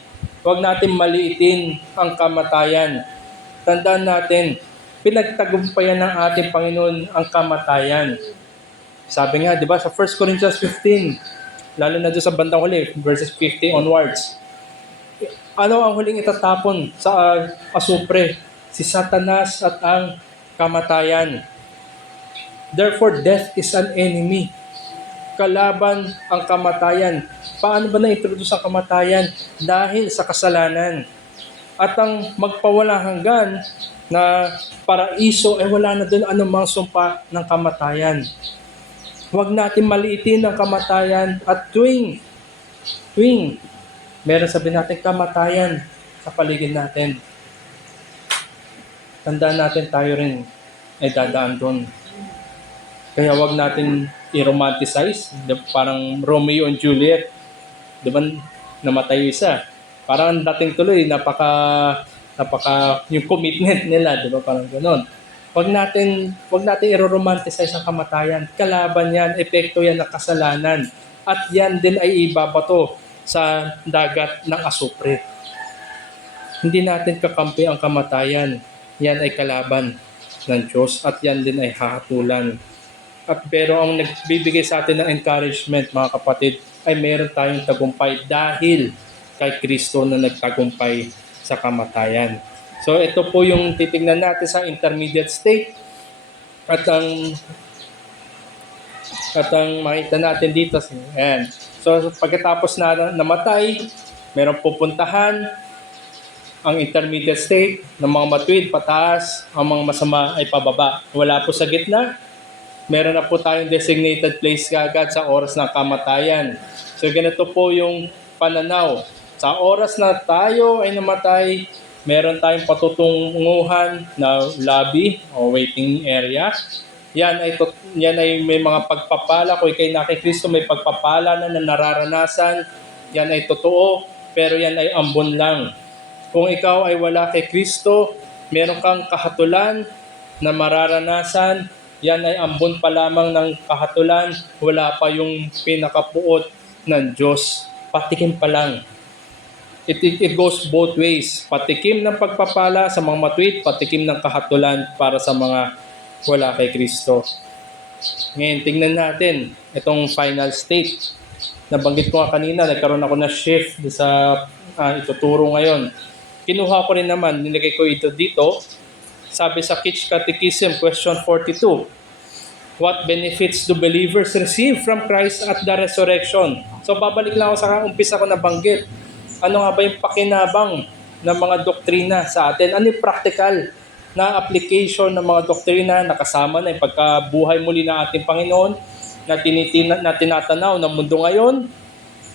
wag natin maliitin ang kamatayan. Tandaan natin, pinagtagumpayan ng ating Panginoon ang kamatayan. Sabi nga, di ba, sa 1 Corinthians 15, lalo na doon sa bandang huli, verses 50 onwards, ano ang huling itatapon sa asupre? Si Satanas at ang kamatayan. Therefore, death is an enemy. Kalaban ang kamatayan. Paano ba na-introduce ang kamatayan? Dahil sa kasalanan. At ang magpawala hanggan na paraiso ay wala na doon anumang sumpa ng kamatayan. Huwag natin maliitin ang kamatayan at tuwing meron sabihin natin kamatayan sa paligid natin. Tandaan natin tayo rin ay dadaan doon. Kaya wag natin i-romanticize. Parang Romeo and Juliet. Di ba namatay isa? Parang ang dating tuloy, napaka yung commitment nila. Di ba parang gano'n. Wag natin i-romanticize ang kamatayan. Kalaban yan, epekto yan ng kasalanan. At yan din ay ibabato sa dagat ng asupre. Hindi natin kakampi ang kamatayan. Yan ay kalaban ng Diyos at yan din ay hahatulan. Pero ang nagbibigay sa atin ng encouragement, mga kapatid, ay meron tayong tagumpay dahil kay Kristo na nagtagumpay sa kamatayan. So ito po yung titingnan natin sa intermediate state. At ang makita natin dito, ayan. So pagkatapos na namatay, merong pupuntahan. Ang intermediate state ng mga matuwid pataas, ang mga masama ay pababa. Wala po sa gitna. Meron na po tayong designated place kagad sa oras ng kamatayan. So ganito po yung pananaw. Sa oras na tayo ay namatay, meron tayong patutunguhan na lobby o waiting area. Yan ay may mga pagpapala. Kung ikay na kay Kristo, may pagpapala na nararanasan. Yan ay totoo, pero yan ay ambon lang. Kung ikaw ay wala kay Kristo, meron kang kahatulan na mararanasan, yan ay ambon pa lamang ng kahatulan, wala pa yung pinakapuot ng Diyos. Patikim pa lang. It goes both ways. Patikim ng pagpapala sa mga matuwid, patikim ng kahatulan para sa mga wala kay Kristo. Ngayon, tingnan natin itong final state. Nabanggit ko nga kanina, nagkaroon ako na shift sa ituturo ngayon. Kinuha ko rin naman, nilagay ko ito dito. Sabi sa Kitch Catechism, question 42. What benefits do believers receive from Christ at the resurrection? So babalik lang ako sa umpisa ko nabanggit. Ano nga ba yung pakinabang ng mga doktrina sa atin? Ano yung practical na application ng mga doktrina na kasama na yung pagkabuhay muli ng ating Panginoon na tinatanaw ng mundo ngayon?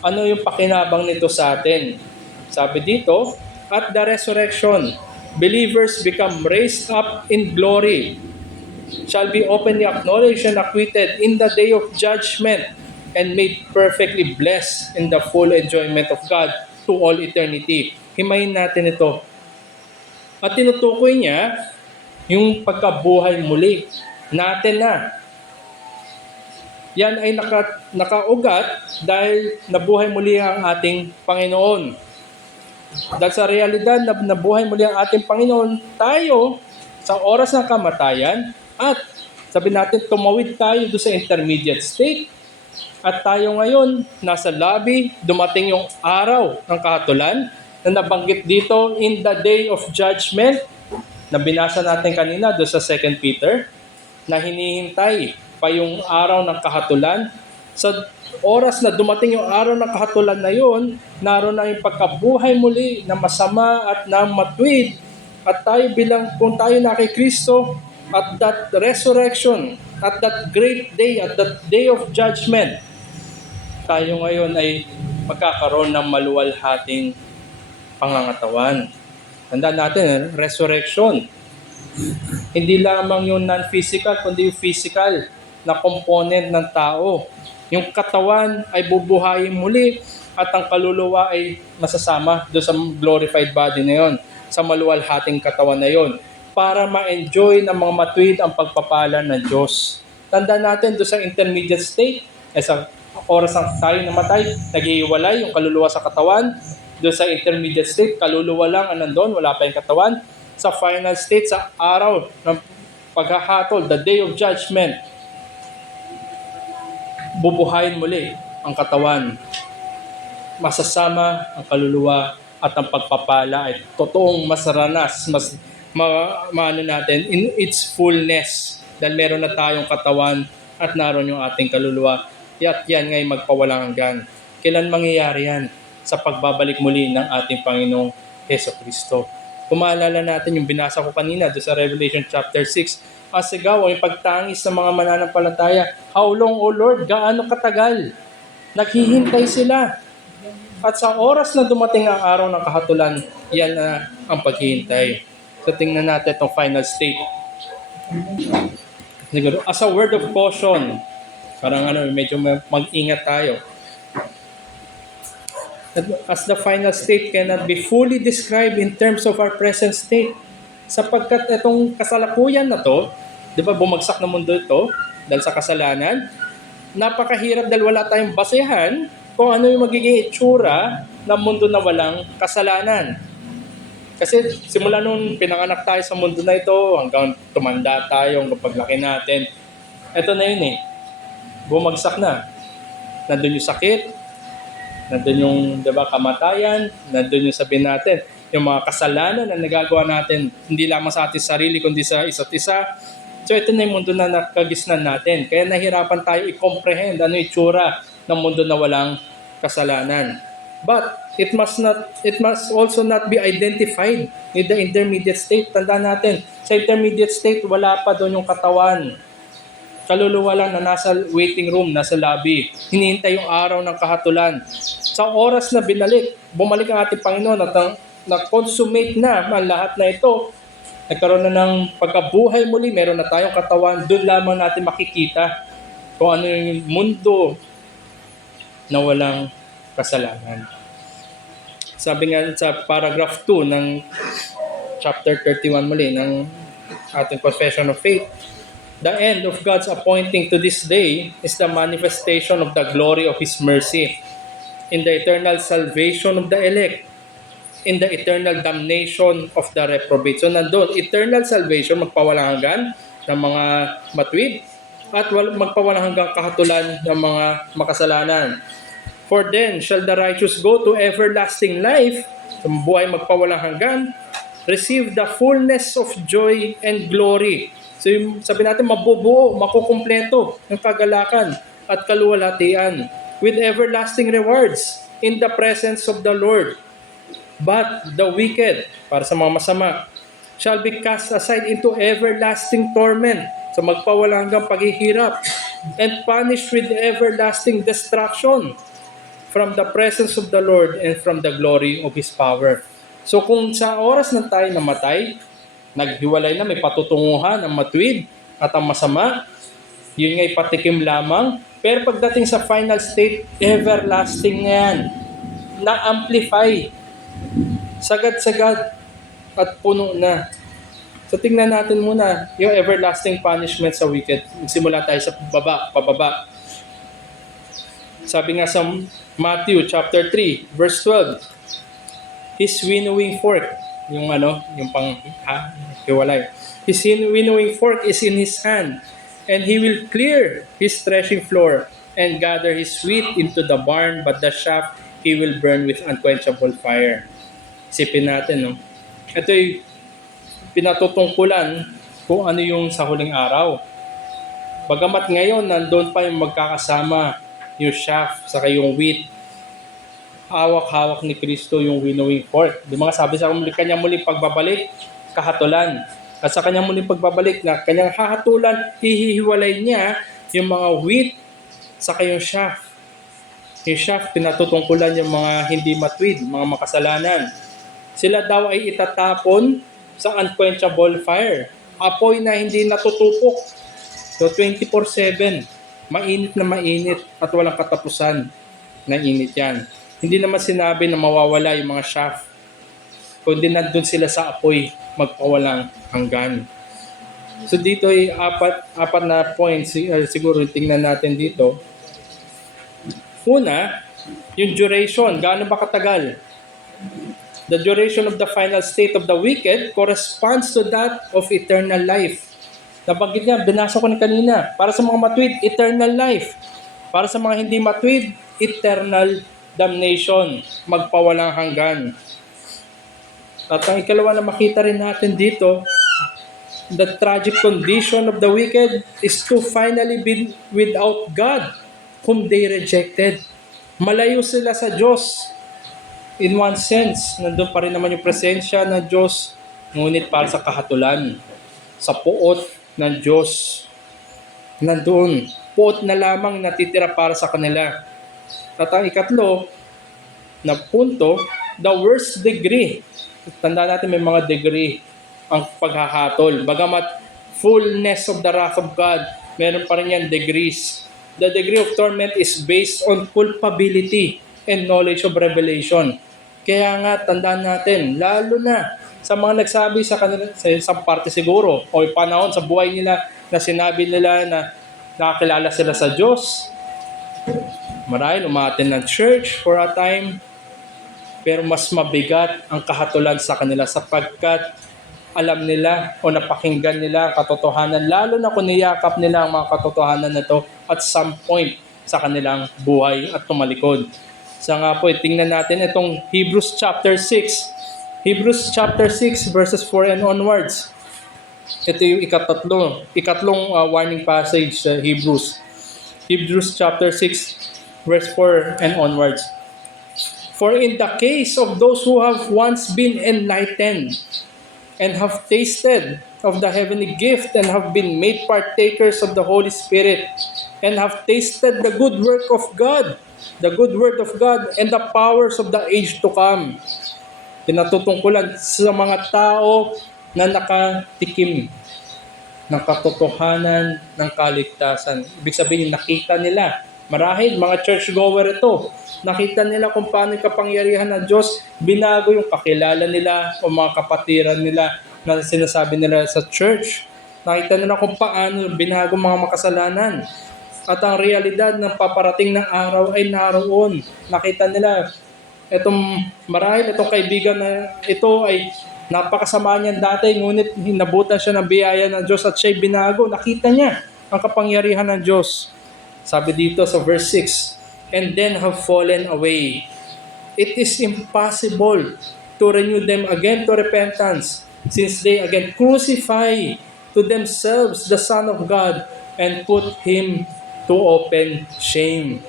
Ano yung pakinabang nito sa atin? Sabi dito, at the resurrection, believers become raised up in glory, shall be openly acknowledged and acquitted in the day of judgment, and made perfectly blessed in the full enjoyment of God to all eternity. Himayin natin ito. At tinutukoy niya yung pagkabuhay muli natin na. Yan ay nakaugat dahil nabuhay muli ang ating Panginoon. Dahil sa realidad na nabuhay muli ang ating Panginoon, tayo sa oras ng kamatayan at sabi natin tumawid tayo doon sa intermediate state at tayo ngayon nasa labi, dumating yung araw ng kahatulan na nabanggit dito in the day of judgment na binasa natin kanina doon sa 2 Peter na hinihintay pa yung araw ng kahatulan. Sa oras na dumating yung araw ng kahatulan na yun, naroon na yung pagkabuhay muli na masama at na matwid. At tayo bilang, kung tayo na kay Kristo, at that resurrection, at that great day, at that day of judgment, tayo ngayon ay magkakaroon ng maluwalhating pangangatawan. Tandaan natin, resurrection. Hindi lamang yung non-physical, kundi yung physical na component ng tao. Yung katawan ay bubuhayin muli at ang kaluluwa ay masasama doon sa glorified body na yon, sa maluwalhating katawan na yon, para ma-enjoy ng mga matuwid ang pagpapala ng Diyos. Tandaan natin doon sa intermediate state, sa oras ng tayo namatay, nag-iiwalay yung kaluluwa sa katawan. Doon sa intermediate state, kaluluwa lang ang nandun, wala pa yung katawan. Sa final state, sa araw ng paghahatol, the day of judgment, bubuhayin muli ang katawan. Masasama ang kaluluwa at ang pagpapala ay totoong masaranas, maano natin in its fullness. Dahil meron na tayong katawan at naroon yung ating kaluluwa. At yan ngay magpawalang hanggan. Kailan mangyayari yan? Sa pagbabalik muli ng ating Panginoong Jesucristo. Kung maalala natin yung binasa ko kanina doon sa Revelation chapter 6, ang sigaw o yung pagtangis ng mga mananampalataya, how long, O Lord? Gaano katagal? Naghihintay sila. At sa oras na dumating ang araw ng kahatulan, yan na ang paghihintay. So tingnan natin itong final state. Siguro, as a word of caution, parang medyo mag-ingat tayo. As the final state cannot be fully described in terms of our present state. Sapagkat itong kasalukuyan na to, di ba bumagsak na mundo ito dahil sa kasalanan, napakahirap dahil wala tayong basehan kung ano yung magiging itsura ng mundo na walang kasalanan. Kasi simula nung pinanganak tayo sa mundo na ito, hanggang tumanda tayo, hanggang paglaki natin, ito na yun bumagsak na. Nandun yung sakit, nandun yung kamatayan, nandun yung sabihin natin, yung mga kasalanan na nagagawa natin, hindi lamang sa ating sarili, kundi sa isa't isa. So ito na yung mundo na nakagisnan natin. Kaya nahirapan tayo i-comprehend ano yung itsura ng mundo na walang kasalanan. But it must also not be identified with the intermediate state. Tandaan natin, sa intermediate state, wala pa doon yung katawan. Kaluluwa lang na nasa waiting room, nasa lobby. Hinihintay yung araw ng kahatulan. Sa oras na bumalik ang ating Panginoon at na-consummate na ang lahat na ito, nagkaroon na ng pagkabuhay muli, meron na tayong katawan, doon lamang natin makikita kung ano yung mundo na walang kasalanan. Sabi nga sa paragraph 2 ng chapter 31 muli ng ating Confession of Faith, the end of God's appointing to this day is the manifestation of the glory of His mercy in the eternal salvation of the elect, in the eternal damnation of the reprobate. So nandun, eternal salvation, magpawalang hanggan, ng mga matuwid at magpawalang hanggang kahatulan ng mga makasalanan. For then shall the righteous go to everlasting life, sa buhay magpawalang hanggan, receive the fullness of joy and glory. So sabi natin, mabubuo, makukumpleto ng kagalakan at kaluwalhatian with everlasting rewards in the presence of the Lord. But the wicked, para sa mga masama, shall be cast aside into everlasting torment, sa magpawalang hanggang paghihirap, and punished with everlasting destruction from the presence of the Lord and from the glory of His power. So kung sa oras na tayo namatay, naghiwalay na, may patutunguhan ang matuwid at ang masama, yun nga'y patikim lamang. Pero pagdating sa final state, everlasting na yan. Na-amplify. Sagad-sagad at puno na. So tingnan natin muna yung everlasting punishment sa wicked. Simula tayo sa pababa. Sabi nga sa Matthew chapter 3, verse 12, His winnowing fork, yung hiwalay. His winnowing fork is in His hand, and He will clear His threshing floor and gather His wheat into the barn, but the chaff He will burn with unquenchable fire. Isipin natin, no? Ito'y pinatutungkulan kung ano yung sa huling araw. Bagamat ngayon, nandun pa yung magkakasama, yung chaff, saka yung wheat. Hawak-hawak ni Kristo yung winnowing fork. Di mga sabi sa kanyang muling pagbabalik, kahatulan. At sa kanyang muling pagbabalik na kanyang hahatulan, hihiwalay niya yung mga wheat saka yung chaff. Yung chaff, pinatutungkulan yung mga hindi matuwid, mga makasalanan. Sila daw ay itatapon sa unquenchable fire. Apoy na hindi natutupok. So 24/7, mainit na mainit at walang katapusan na init yan. Hindi naman sinabi na mawawala yung mga chaff, kundi nandun sila sa apoy, magpawalang hanggan. So dito ay apat na points, siguro tingnan natin dito. Una, yung duration, gaano ba katagal? The duration of the final state of the wicked corresponds to that of eternal life. Nabanggit niya, binasa ko na kanina, para sa mga matuwid, eternal life. Para sa mga hindi matuwid, eternal damnation, magpawalang hanggan. At ang ikalawa na makita rin natin dito, the tragic condition of the wicked is to finally be without God, whom they rejected. Malayo sila sa Diyos. In one sense, nandun pa rin naman yung presensya ng Diyos, ngunit para sa kahatulan, sa puot ng Diyos. Nandun, puot na lamang natitira para sa kanila. At ang ikatlo na punto, the worst degree. Tanda natin may mga degree ang paghahatol. Bagamat fullness of the wrath of God, meron pa rin yan degrees. The degree of torment is based on culpability and knowledge of revelation. Kaya nga, tandaan natin, lalo na sa mga nagsabi sa kanila, sa isang parte siguro, o panahon sa buhay nila na sinabi nila na nakakilala sila sa Diyos. Marahil umattend ng church for a time, pero mas mabigat ang kahatulan sa kanila sapagkat alam nila o napakinggan nila ang katotohanan, lalo na kung niyakap nila ang mga katotohanan na ito at some point sa kanilang buhay at tumalikod. Sa nga po, tingnan natin itong Hebrews chapter 6. Hebrews chapter 6 verses 4 and onwards. Ito yung ikatlong warning passage sa Hebrews. Hebrews chapter 6 verse 4 and onwards. For in the case of those who have once been enlightened and have tasted of the heavenly gift and have been made partakers of the Holy Spirit and have tasted the good work of God, the good word of God and the powers of the age to come. Pinatutungkulan sa mga tao na nakatikim ng katotohanan ng kaligtasan. Ibig sabihin, nakita nila. Marahil, mga churchgoer ito. Nakita nila kung paano yung kapangyarihan ng Diyos, binago yung kakilala nila o mga kapatiran nila na sinasabi nila sa church. Nakita nila kung paano binago mga makasalanan. At ang realidad ng paparating na araw ay naroon. Nakita nila, marahil itong kaibigan na ito ay Napakasama niyan dati, ngunit hinabutan siya ng biyaya ng Diyos at siya'y binago. Nakita niya ang kapangyarihan ng Diyos. Sabi dito sa verse 6, and then have fallen away. It is impossible to renew them again to repentance, since they again crucify to themselves the Son of God and put Him to open shame.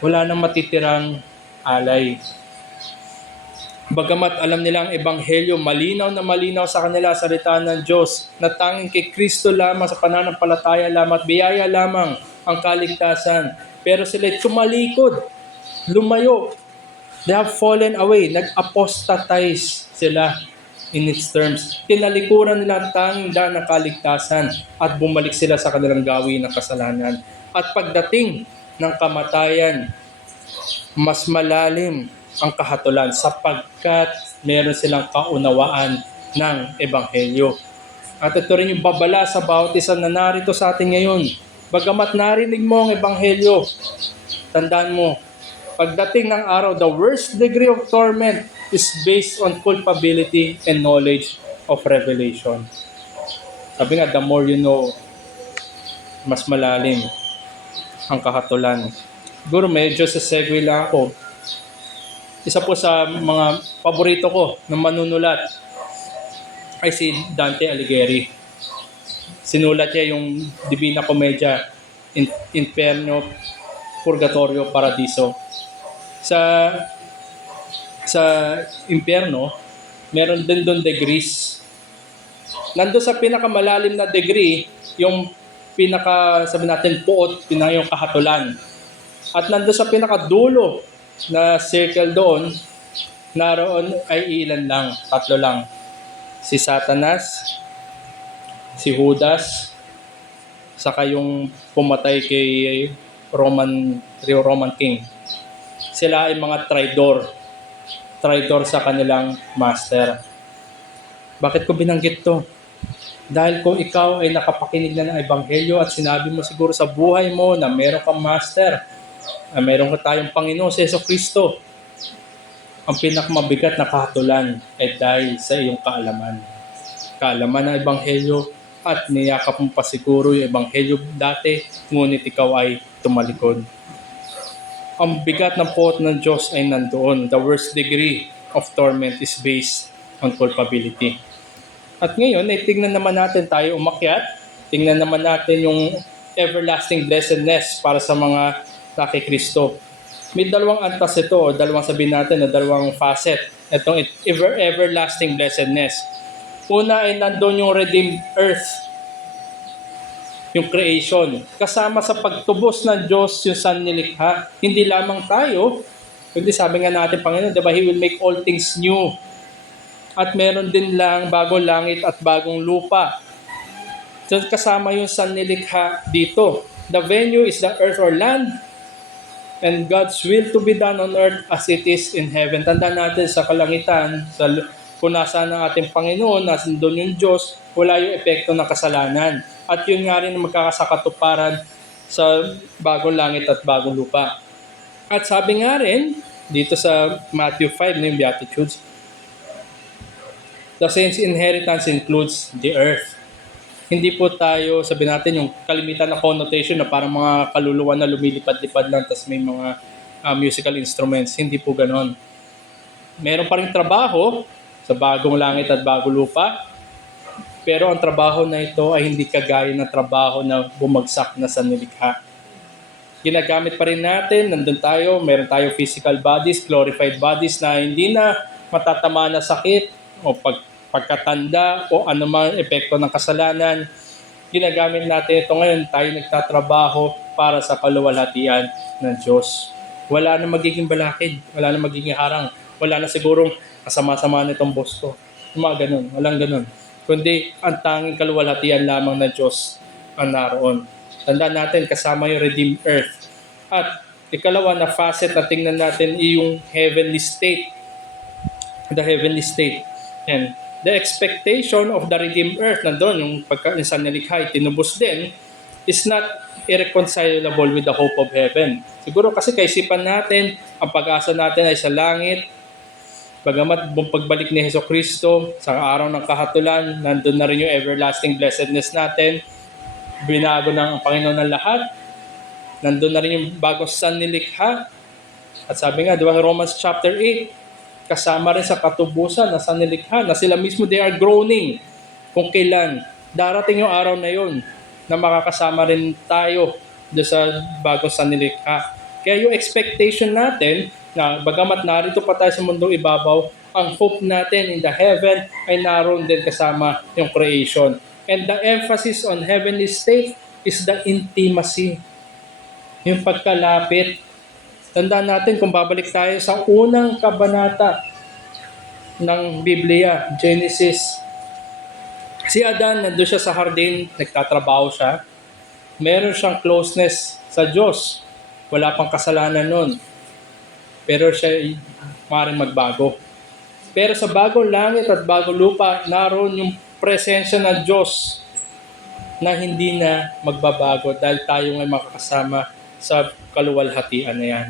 Wala nang matitirang alay. Bagamat alam nilang ebanghelyo, malinaw na malinaw sa kanila salita ng Diyos na tanging kay Kristo lamang sa pananampalataya lamang at biyaya lamang ang kaligtasan. Pero sila'y tumalikod, lumayo. They have fallen away, nag-apostatize sila in its terms. Tinalikuran nila ang tanging daan ng kaligtasan at bumalik sila sa kanilang gawin ng kasalanan. At pagdating ng kamatayan, mas malalim ang kahatulan sapagkat meron silang kaunawaan ng ebanghelyo. At ito rin yung babala sa bawat isa na narito sa atin ngayon. Bagamat narinig mo ang ebanghelyo, tandaan mo, pagdating ng araw, the worst degree of torment is based on culpability and knowledge of revelation. Sabi nga, the more you know, mas malalim ang kahatulan. Siguro medyo sa segue lang ako. Isa po sa mga paborito ko na manunulat ay si Dante Alighieri. Sinulat niya yung Divina Commedia, Inferno, Purgatorio, Paradiso. Sa Inferno, meron din doon degrees. Nando sa pinakamalalim na degree, yung sabi natin, puot, yung kahatulan. At nando sa pinakadulo na circle doon, naroon ay ilan lang, 3 lang. Si Satanas, si Judas, saka yung pumatay kay Roman King. Sila ay mga traidor sa kanilang master. Bakit ko binanggit to? Dahil kung ikaw ay nakapakinig na ng ebanghelyo at sinabi mo siguro sa buhay mo na meron kang master, meron ka tayong Panginoon si Jesucristo, ang pinakamabigat na kahatulan ay dahil sa iyong kaalaman. Kaalaman ng ebanghelyo at niyakap mo pa siguro yung ebanghelyo dati, ngunit ikaw ay tumalikod. Ang bigat ng puot ng Diyos ay nandoon. The worst degree of torment is based on culpability. At ngayon, ay tingnan naman natin tayo umakyat. Tingnan naman natin yung everlasting blessedness para sa mga kay Kristo. May 2 antas ito, o sabihin natin, 2 facet. Itong everlasting blessedness. Una ay nandun yung redeemed earth, yung creation. Kasama sa pagtubos ng Diyos yung sannilikha. Hindi lamang tayo, kundi sabi nga natin, Panginoon, diba, He will make all things new. At meron din lang bagong langit at bagong lupa. So kasama yung sannilikha dito. The venue is the earth or land, and God's will to be done on earth as it is in heaven. Tandaan natin sa kalangitan, kung nasa ng ating Panginoon, nasa doon yung Diyos, wala yung epekto ng kasalanan. At yun nga rin magkakasakatuparan sa bagong langit at bagong lupa. At sabi nga rin, dito sa Matthew 5, na yung Beatitudes, the saints' inheritance includes the earth. Hindi po tayo, sabi natin, yung kalimitan na connotation na parang mga kaluluwa na lumilipad-lipad lang tas may mga musical instruments. Hindi po ganon. Meron pa rin trabaho sa bagong langit at bagong lupa, pero ang trabaho na ito ay hindi kagaya ng trabaho na bumagsak na sannilikha. Ginagamit pa rin natin, nandun tayo, meron tayo physical bodies, glorified bodies na hindi na matatama na sakit o pagkatanda o anumang epekto ng kasalanan. Ginagamit natin ito ngayon, tayo nagtatrabaho para sa kaluwalhatian ng Diyos. Wala na magiging balakid, wala na magiging harang, wala na sigurong kasama-sama nitong boss ko. Mga ganun, walang ganun. Kundi ang tanging kaluwalhatian lamang ng Diyos ang naroon. Tandaan natin, kasama yung redeemed earth. At ikalawa na facet na tingnan natin yung heavenly state. The heavenly state. And the expectation of the redeemed earth, nandun, yung sannilikha, tinubos din, is not irreconcilable with the hope of heaven. Siguro kasi kaisipan natin, ang pag-asa natin ay sa langit, Bagamat buong pagbalik ni Hesukristo sa araw ng kahatulan, nandun na rin yung everlasting blessedness natin. Binago ng Panginoon ng lahat. Nandun na rin yung bagong sannilikha. At sabi nga, di ba, Romans chapter 8, kasama rin sa katubusan na sannilikha, na sila mismo they are groaning kung kailan darating yung araw na yun na makakasama rin tayo doon sa bagong sannilikha. Kaya yung expectation natin na bagamat narito pa tayo sa mundong ibabaw, ang hope natin in the heaven ay naroon din kasama yung creation. And the emphasis on heavenly state is the intimacy. Yung pagkalapit. Tandaan natin kung babalik tayo sa unang kabanata ng Biblia, Genesis. Si Adan, nandun siya sa hardin, nagtatrabaho siya. Meron siyang closeness sa Diyos. Wala pang kasalanan nun. Pero siya ay maaaring magbago. Pero sa bagong langit at bagong lupa, naroon yung presensya ng Diyos na hindi na magbabago dahil tayo ay makakasama sa kaluwalhatian na yan.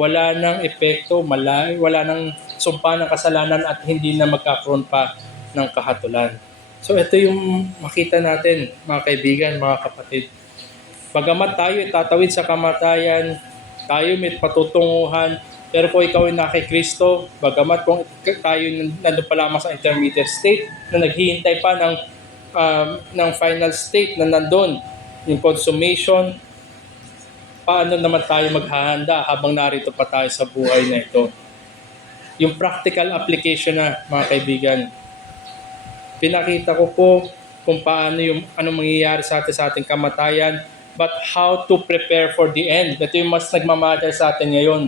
Wala nang epekto, wala nang sumpa ng kasalanan at hindi na magkakaroon pa ng kahatulan. So ito yung makita natin, mga kaibigan, mga kapatid. Bagamat tayo tatawid sa kamatayan, tayo may patutunguhan, pero kung ikaw ay na kay Kristo, bagamat kung tayo nandun pa lamang sa intermediate state, na naghihintay pa ng final state na nandun, yung consummation, paano naman tayo maghahanda habang narito pa tayo sa buhay na ito? Yung practical application na, mga kaibigan. Pinakita ko po kung paano anong mangyayari sa ating kamatayan, but how to prepare for the end. Ito yung mas nagmamatter sa atin ngayon.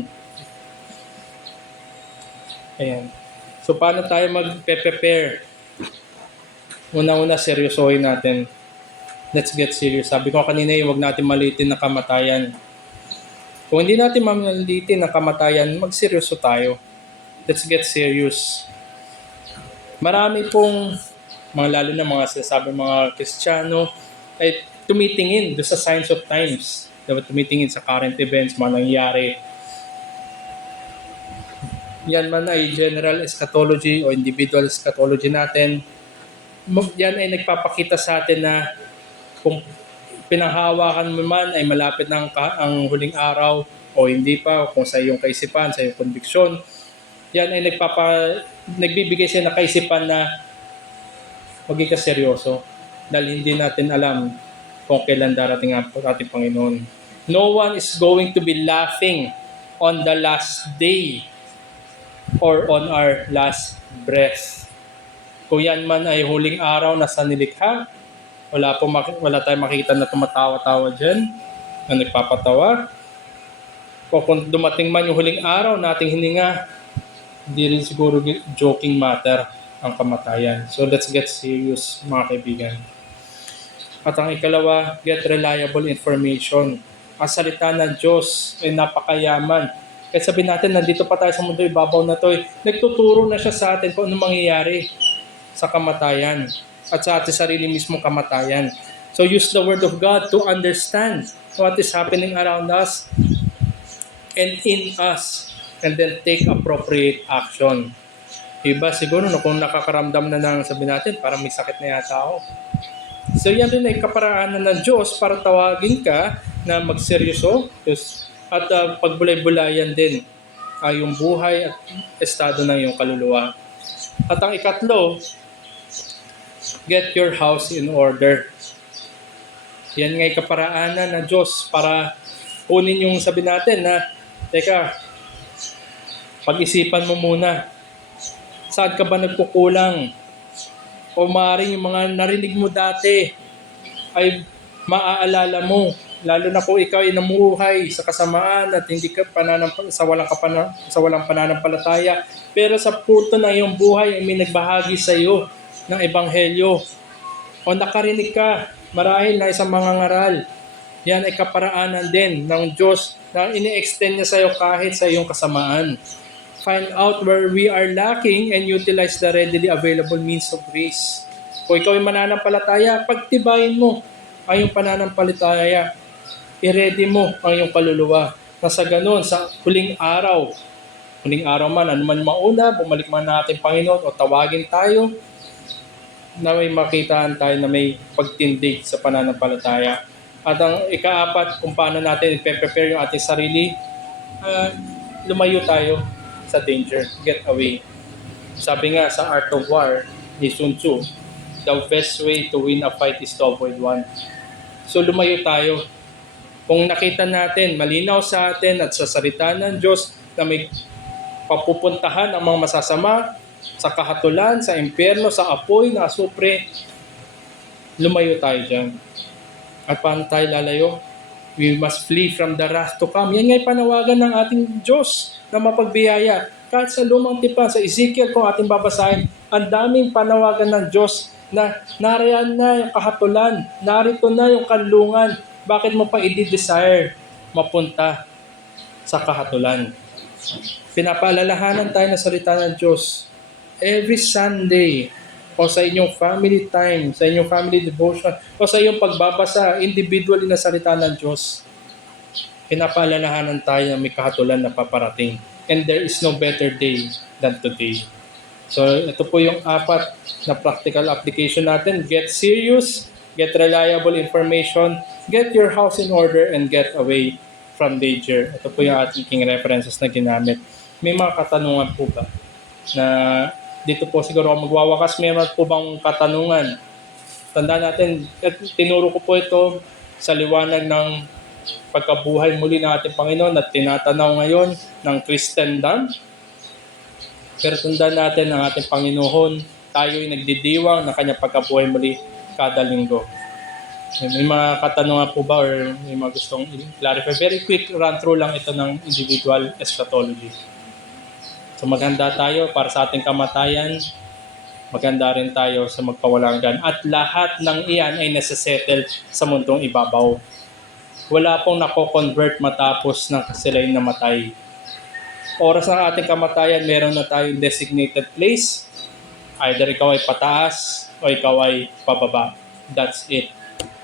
Ayan. So, paano tayo mag-prepare? Una-una, seryosohin natin. Let's get serious. Sabi ko kanina, huwag natin malitin na kamatayan. Kung hindi natin mamalitin na kamatayan, magseryoso tayo. Let's get serious. Marami pong, lalo na mga sinasabi mga Kristiyano, ay tumitingin doon sa signs of times. Dapat tumitingin sa current events, mga nangyayari. Yan man ay general eschatology o individual eschatology natin. Yan ay nagpapakita sa atin na kung pinanghawakan mo man ay malapit na ang huling araw o hindi pa, kung sa iyong kaisipan, sa iyong conviction, yan ay nagbibigay siya ng kaisipan na maging ka seryoso dahil hindi natin alam kung kailan darating ang ating Panginoon. No one is going to be laughing on the last day or on our last breath. Kung yan man ay huling araw na sannilikha, wala tayong makikita na tumatawa-tawa dyan, na nagpapatawa. O kung dumating man yung huling araw nating hininga, hindi rin siguro joking matter ang kamatayan. So let's get serious, mga kaibigan. At ang ikalawa, get reliable information. Ang salita ng Diyos ay napakayaman. Kaya sabihin natin, nandito pa tayo sa mundo ibabaw na to, nagtuturo na siya sa atin kung ano mangyayari sa kamatayan at sa ating sarili mismong kamatayan. So use the Word of God to understand what is happening around us and in us, and then take appropriate action. Iba siguro kung nakakaramdam na ng sabihin natin, parang may sakit na yata ako. So yan rin ay kaparaanan ng Diyos para tawagin ka na magseryoso at pagbulay-bulayan din yung buhay at estado ng iyong kaluluwa. At ang ikatlo, get your house in order. Yan nga'y kaparaanan ng Diyos para kunin yung sabi natin na, teka, pag-isipan mo muna. Saan ka ba nagkukulang? O maaaring yung mga narinig mo dati ay maaalala mo. Lalo na kung ikaw ay namuhay sa kasamaan at hindi ka sa walang pananampalataya. Pero sa punto na iyong buhay ay may nagbahagi sa iyo ng ebanghelyo. O nakarinig ka marahil na isang mangangaral. Yan ay kaparaanan din ng Diyos na ini-extend niya sa iyo kahit sa iyong kasamaan. Find out where we are lacking and utilize the readily available means of grace. Kung ikaw ay mananampalataya, pagtibayin mo ang iyong pananampalataya. I-ready mo ang iyong kaluluwa. Na sa ganun, sa huling araw, Huling araw man, ano man mauna, bumalik man natin Panginoon o tawagin tayo na may makitaan tayo na may pagtindig sa pananampalataya. At ang ikaapat, kung paano natin i-prepare yung ating sarili, lumayo tayo sa danger, get away. Sabi nga sa Art of War ni Sun Tzu, the best way to win a fight is to avoid one. So lumayo tayo. Kung nakita natin, malinaw sa atin at sa salita ng Diyos na may papupuntahan ang mga masasama sa kahatulan, sa impyerno, sa apoy na asupre, lumayo tayo dyan. At paano tayo lalayo? We must flee from the wrath to come. Yan nga'y panawagan ng ating Diyos na mapagbiyaya. Kahit sa lumang tipan, sa Ezekiel kung ating babasahin, ang daming panawagan ng Diyos na nariyan na yung kahatulan, narito na yung kanlungan. Bakit mo pa i-desire mapunta sa kahatulan? Pinapaalalahanan tayo ng salita ng Diyos every Sunday o sa inyong family time, sa inyong family devotion, o sa iyong pagbabasa individually na salita ng Diyos. Pinapaalalahanan tayo na may kahatulan na paparating. And there is no better day than today. So ito po yung apat na practical application natin. Get serious, get reliable information, get your house in order, and get away from danger. Ito po yung ating references na ginamit. May mga katanungan po ba na dito po siguro ako magwawakas? Meron po bang katanungan? Tandaan natin, tinuro ko po ito sa liwanag ng pagkabuhay muli ng ating Panginoon at tinatanaw ngayon ng Christendom. Pero tandaan natin ang ating Panginoon, tayo'y nagdidiwang ng kanyang pagkabuhay muli kada linggo. May mga katanungan po ba or may mga gustong i-clarify? Very quick run through lang ito ng individual eschatology. So maghanda tayo para sa ating kamatayan, maganda rin tayo sa magpawalang hanggan. At lahat ng iyan ay nasa-settle sa mundong ibabaw. Wala pong nako-convert matapos ng sila'y namatay. Oras ng ating kamatayan, meron na tayong designated place. Either ikaw ay pataas o ikaw ay pababa. That's it.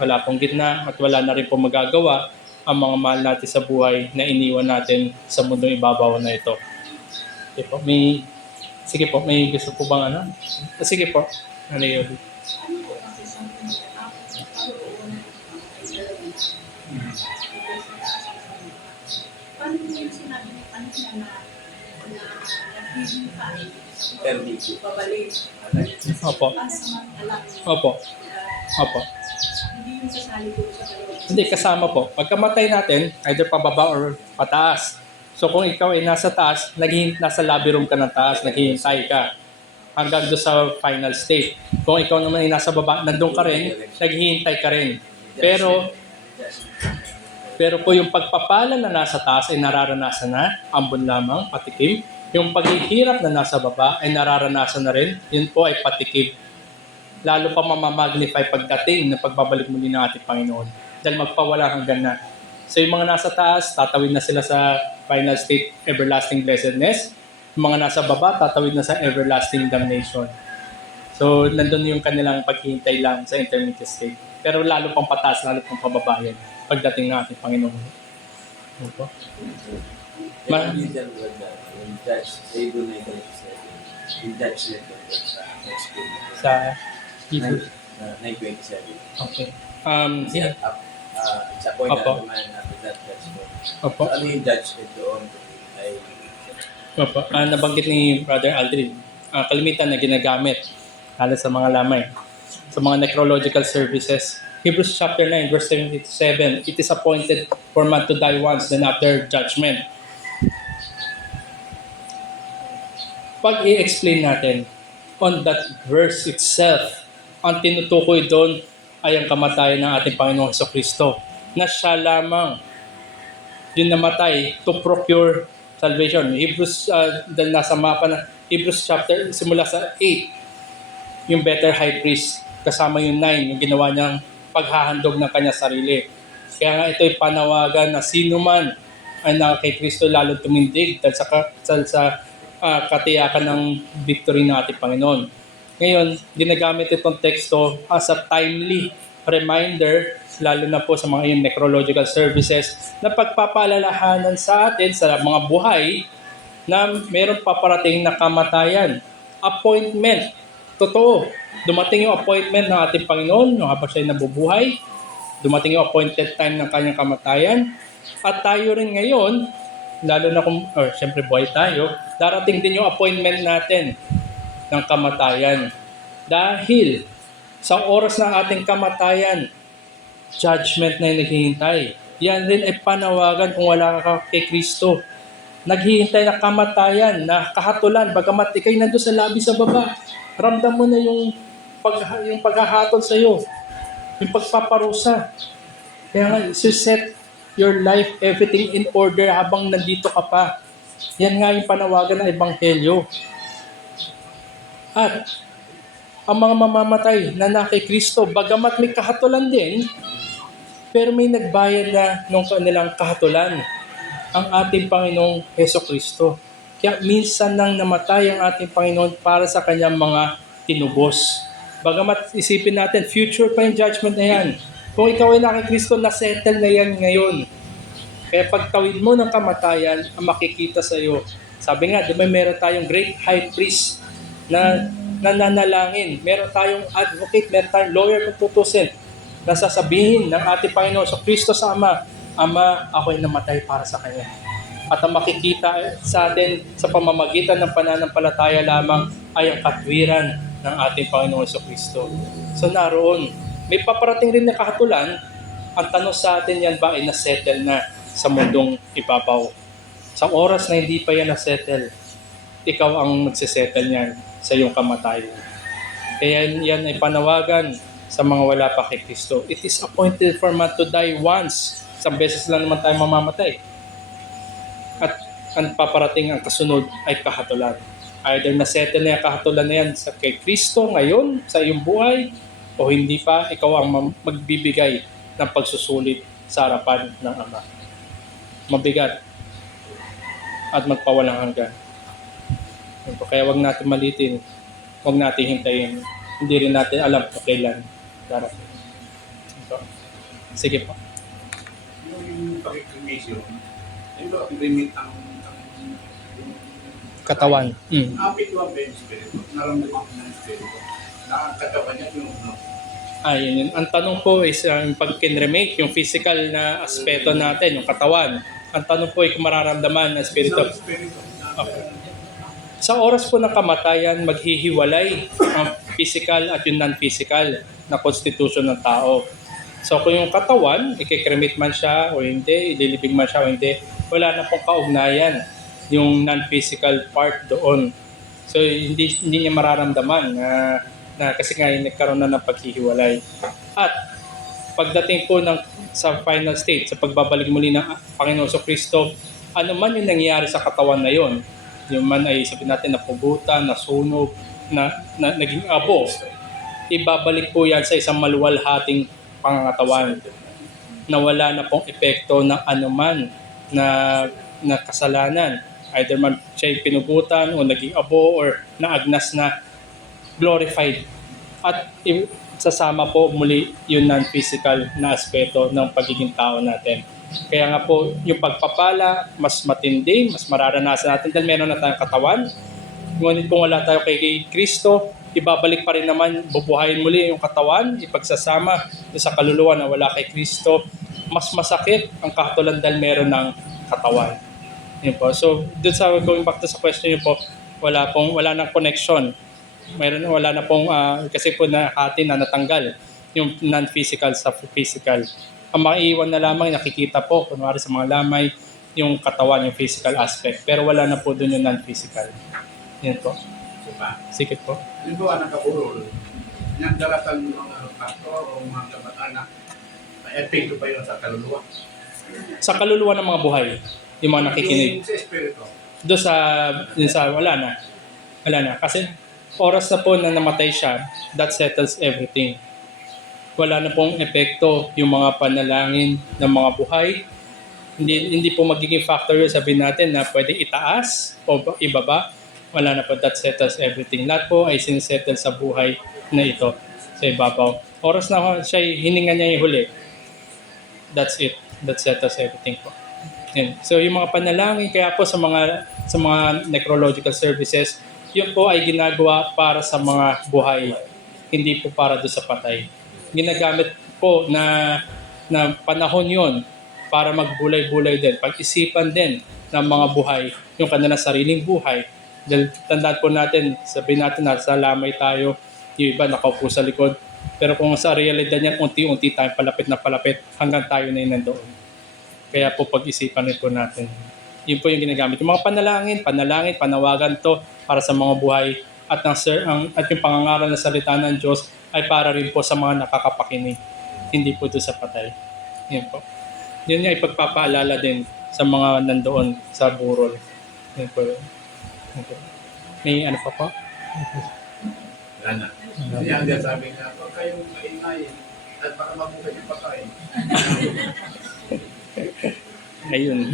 Wala pong gitna at wala na rin pong magagawa ang mga mahal natin sa buhay na iniwan natin sa mundong ibabaw na ito. Okay po, sige po, may gusto po bang ano? Sige po, ano yun? Paano yung sinabi ni Panina na babalik? Opo. Opo. Opo. Hindi yung sasali ko sa dalawa. Hindi, kasama po. Pagkamatay natin, either pababa or pataas. So kung ikaw ay nasa taas, nasa lobby room ka ng taas, naghihintay ka hanggang doon sa final state. Kung ikaw naman ay nasa baba, nandun ka rin, naghihintay ka rin. Pero po yung pagpapala na nasa taas ay nararanasan na, ambon lamang, patikim. Yung paghihirap na nasa baba ay nararanasan na rin, yun po ay patikim. Lalo pa mamamagnify pagdating na pagbabalik muli ng ating Panginoon. Dahil magpawala hanggang na. So yung mga nasa taas, tatawid na sila sa final state, everlasting blessedness. Yung mga nasa baba, tatawid na sa everlasting damnation. So nandun yung kanilang paghihintay lang sa intermediate state. Pero lalo pang pataas, lalo pang pababa yan pagdating ng ating Panginoon. Ano po? Sa Hebrew. 9:27. Okay. Sa point Opo. na naman after that judgment. Opo. So, ano yung judgment doon? Ay, Opo. Nabanggit ni Brother Aldrin, kalimitan na ginagamit lalo sa mga lamay, sa mga necrological services. Hebrews chapter 9, verse 77, it is appointed for man to die once, then after judgment. Pag i-explain natin on that verse itself, ang tinutukoy doon ay ang kamatayan ng ating Panginoong Jesucristo na siya lamang yung namatay to procure salvation. Hebrews, dahil nasa mapa na Hebrews chapter, simula sa 8, yung better high priest, kasama yung 9, yung ginawa niyang paghahandog ng kanya sarili. Kaya nga ito'y panawagan na sino man ay kay Kristo lalo tumindig dahil sa katiyakan ng victory ng ating Panginoon. Ngayon, ginagamit itong teksto as a timely reminder, lalo na po sa mga necrological services, na pagpapalalahanan sa atin, sa mga buhay, na meron paparating na kamatayan. Appointment. Totoo. Dumating yung appointment ng ating Panginoon, yung habang siya nabubuhay. Dumating yung appointed time ng kanyang kamatayan. At tayo rin ngayon, lalo na kung, syempre buhay tayo, darating din yung appointment natin ng kamatayan. Dahil sa oras ng ating kamatayan, judgment na yung naghihintay. Yan rin ay panawagan kung wala ka kay Kristo. Naghihintay na kamatayan, na kahatulan, bagamat ikay nandun sa labi sa baba. Ramdam mo na yung paghahatol sa iyo, yung pagpaparusa. Kaya nga, set your life, everything in order habang nandito ka pa. Yan nga yung panawagan ng Ebanghelyo. At ang mga mamamatay na kay Kristo, bagamat may kahatulan din, pero may nagbayad na ng kanilang kahatulan, ang ating Panginoong Hesukristo. Kaya minsan nang namatay ang ating Panginoon para sa kanyang mga tinubos. Bagamat isipin natin, future pa yung judgment na yan. Kung ikaw ay na kay Kristo, nasettle na yan ngayon. Kaya pagtawid mo ng kamatayan, ang makikita sa iyo. Sabi nga, di ba meron tayong great high priest na nananalangin. Meron tayong advocate, meron tayong lawyer kung tutusin. Nasasabihin ng ating Panginoon sa Kristo sa Ama, Ama, ako'y namatay para sa Kanya. At ang makikita sa atin sa pamamagitan ng pananampalataya lamang ay ang katwiran ng ating Panginoon sa Kristo. So naroon, may paparating rin na kahatulan. Ang tanong sa atin yan ba ay nasettle na sa mundong ibabaw? Sa oras na hindi pa yan nasettle, ikaw ang magsisettle niyan sa iyong kamatayan. Kaya yan ay panawagan sa mga wala pa kay Kristo. It is appointed for man to die once. Isang beses lang naman tayo mamamatay. At ang paparating ang kasunod ay kahatulan. Either nasettle na yung kahatulan na yan sa kay Kristo ngayon, sa iyong buhay, o hindi pa, ikaw ang magbibigay ng pagsusulit sa harapan ng Ama. Mabigat at magpawalang hanggan. Kaya wag natin malitin, wag natin hintayin. Hindi rin natin alam kung kailan darating. Sige po. Yung pakikremasyon, yung pakikremate ang Katawan. apit mo ang spirito, naramdaman ko ng spirito. Nakakatawan niya yung Yun. Ang tanong po is yung pag-kinremate, yung physical na aspeto natin, yung katawan. Ang tanong po ay kung mararamdaman ng spirito. spirito. Okay. Sa oras po ng kamatayan, maghihiwalay ang physical at yung non-physical na constitution ng tao. So kung yung katawan, ikikremate man siya o hindi, ililibing man siya o hindi, wala na pong kaugnayan yung non-physical part doon. So hindi niya mararamdaman na kasi nga nagkaroon na ng paghihiwalay. At pagdating po sa final state, sa pagbabalik muli ng Panginoon Kristo, ano man yung nangyayari sa katawan na yon, yung man ay sabihin natin napugutan, nasunog, na naging abo, ibabalik po yan sa isang maluwalhating pangangatawan na wala na pong epekto ng anuman na kasalanan. Either man siya pinugutan o naging abo or naagnas na, glorified. At sasama po muli yung non-physical na aspeto ng pagiging tao natin. Kaya nga po, yung pagpapala, mas matindi, mas mararanasan natin dahil meron na tayong katawan. Ngunit kung wala tayo kay Kristo, ibabalik pa rin naman, bubuhayin muli yung katawan, ipagsasama sa kaluluwa na wala kay Kristo. Mas masakit ang kahatulan dahil meron ng katawan. Yun po. So, dun sa going back to sa question niyo po, wala nang connection. Wala na pong, kasi po na natanggal yung non-physical sa physical. Ang maiiwan na lamang, nakikita po, kunwari sa mga lamay, yung katawan, yung physical aspect. Pero wala na po dun yung non-physical. Yan po. So pa, Sige po. halimbawa nakaburol, yung daratang mga pastor o mga kabataan na epekto pa yun sa kaluluwa. Sa kaluluwa ng mga buhay, yung mga nakikinig. Yung sa espiritu. Doon sa wala na. Kasi oras na po na namatay siya, that settles everything. Wala na pong epekto yung mga panalangin ng mga buhay. Hindi po magiging factor yun, sabihin natin na pwedeng itaas o ibaba. Wala na po, that settles everything. Lahat po ay sinisettle sa buhay na ito, sa ibabaw. Oras na siya, hininga niya yung huli. That's it. That settles everything po. Yan. So yung mga panalangin kaya po sa mga necrological services, yun po ay ginagawa para sa mga buhay, hindi po para doon sa patay. Ginagamit po na panahon yon para magbulay-bulay din, pag-isipan din ng mga buhay, yung kanilang sariling buhay. Dahil tandaan po natin, sabihin natin na sa lamay tayo, yung iba nakaupo sa likod. Pero kung sa realidad niyan, unti-unti tayong palapit na palapit hanggang tayo na yun nandoon. Kaya po pag-isipan rin po natin. Yun po yung ginagamit. Yung mga panalangin, panawagan to para sa mga buhay at at yung pangangaral na salita ng Diyos ay para rin po sa mga nakakapakinig. Hindi po doon sa patay. Yun po. Yun yung ipagpapaalala din sa mga nandoon sa burol. Yun po. Yun po. May ano pa po? Yan na. Yan din sabi nga, huwag kayong maingay at baka mabuhay yung patay. Ayun.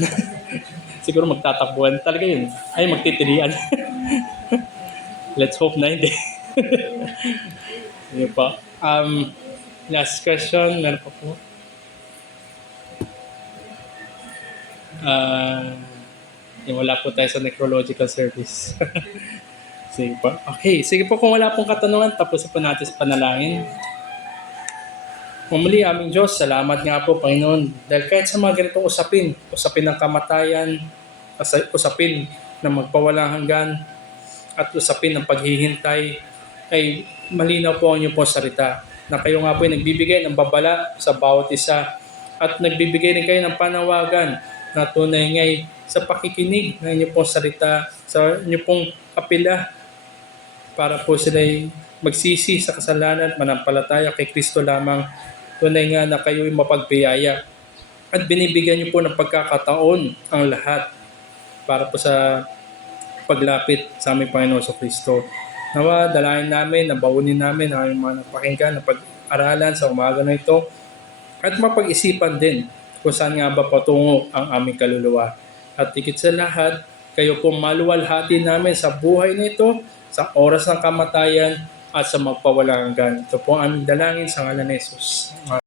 Siguro magtatakbuhan talaga yun. Ay, magtitilian. Let's hope na hindi. Yun po. Last question. Meron pa po. Yung wala po tayo sa necrological service. Sige po. Okay. Sige po, kung wala pong katanungan, tapusin po natin sa panalangin. Muli, aming Diyos, salamat nga po, Panginoon. Dahil kahit sa mga ganitong usapin ng kamatayan, usapin ng magpawalang hanggan, at usapin ng paghihintay, ay malinaw po ang inyong po salita na kayo nga po ay nagbibigay ng babala sa bawat isa at nagbibigay rin kayo ng panawagan na tunay ngay sa pakikinig ng inyong pong salita, sa inyong pong apela para po sila'y magsisi sa kasalanan at manampalataya kay Kristo lamang. Tunay nga na kayo ay mapagbiyaya at binibigyan niyo po ng pagkakataon ang lahat para po sa paglapit sa aming Panginoon sa Kristo. Nawa, dalayan namin, nabaunin namin ang aming mga napakinggan na pag-aralan sa umaga na ito at mapag-isipan din kung saan nga ba patungo ang aming kaluluwa. At higit sa lahat, kayo po maluwalhati namin sa buhay na ito, sa oras ng kamatayan at sa magpawalang hanggan. Ito po ang aming dalangin sa ngalan ni Jesus.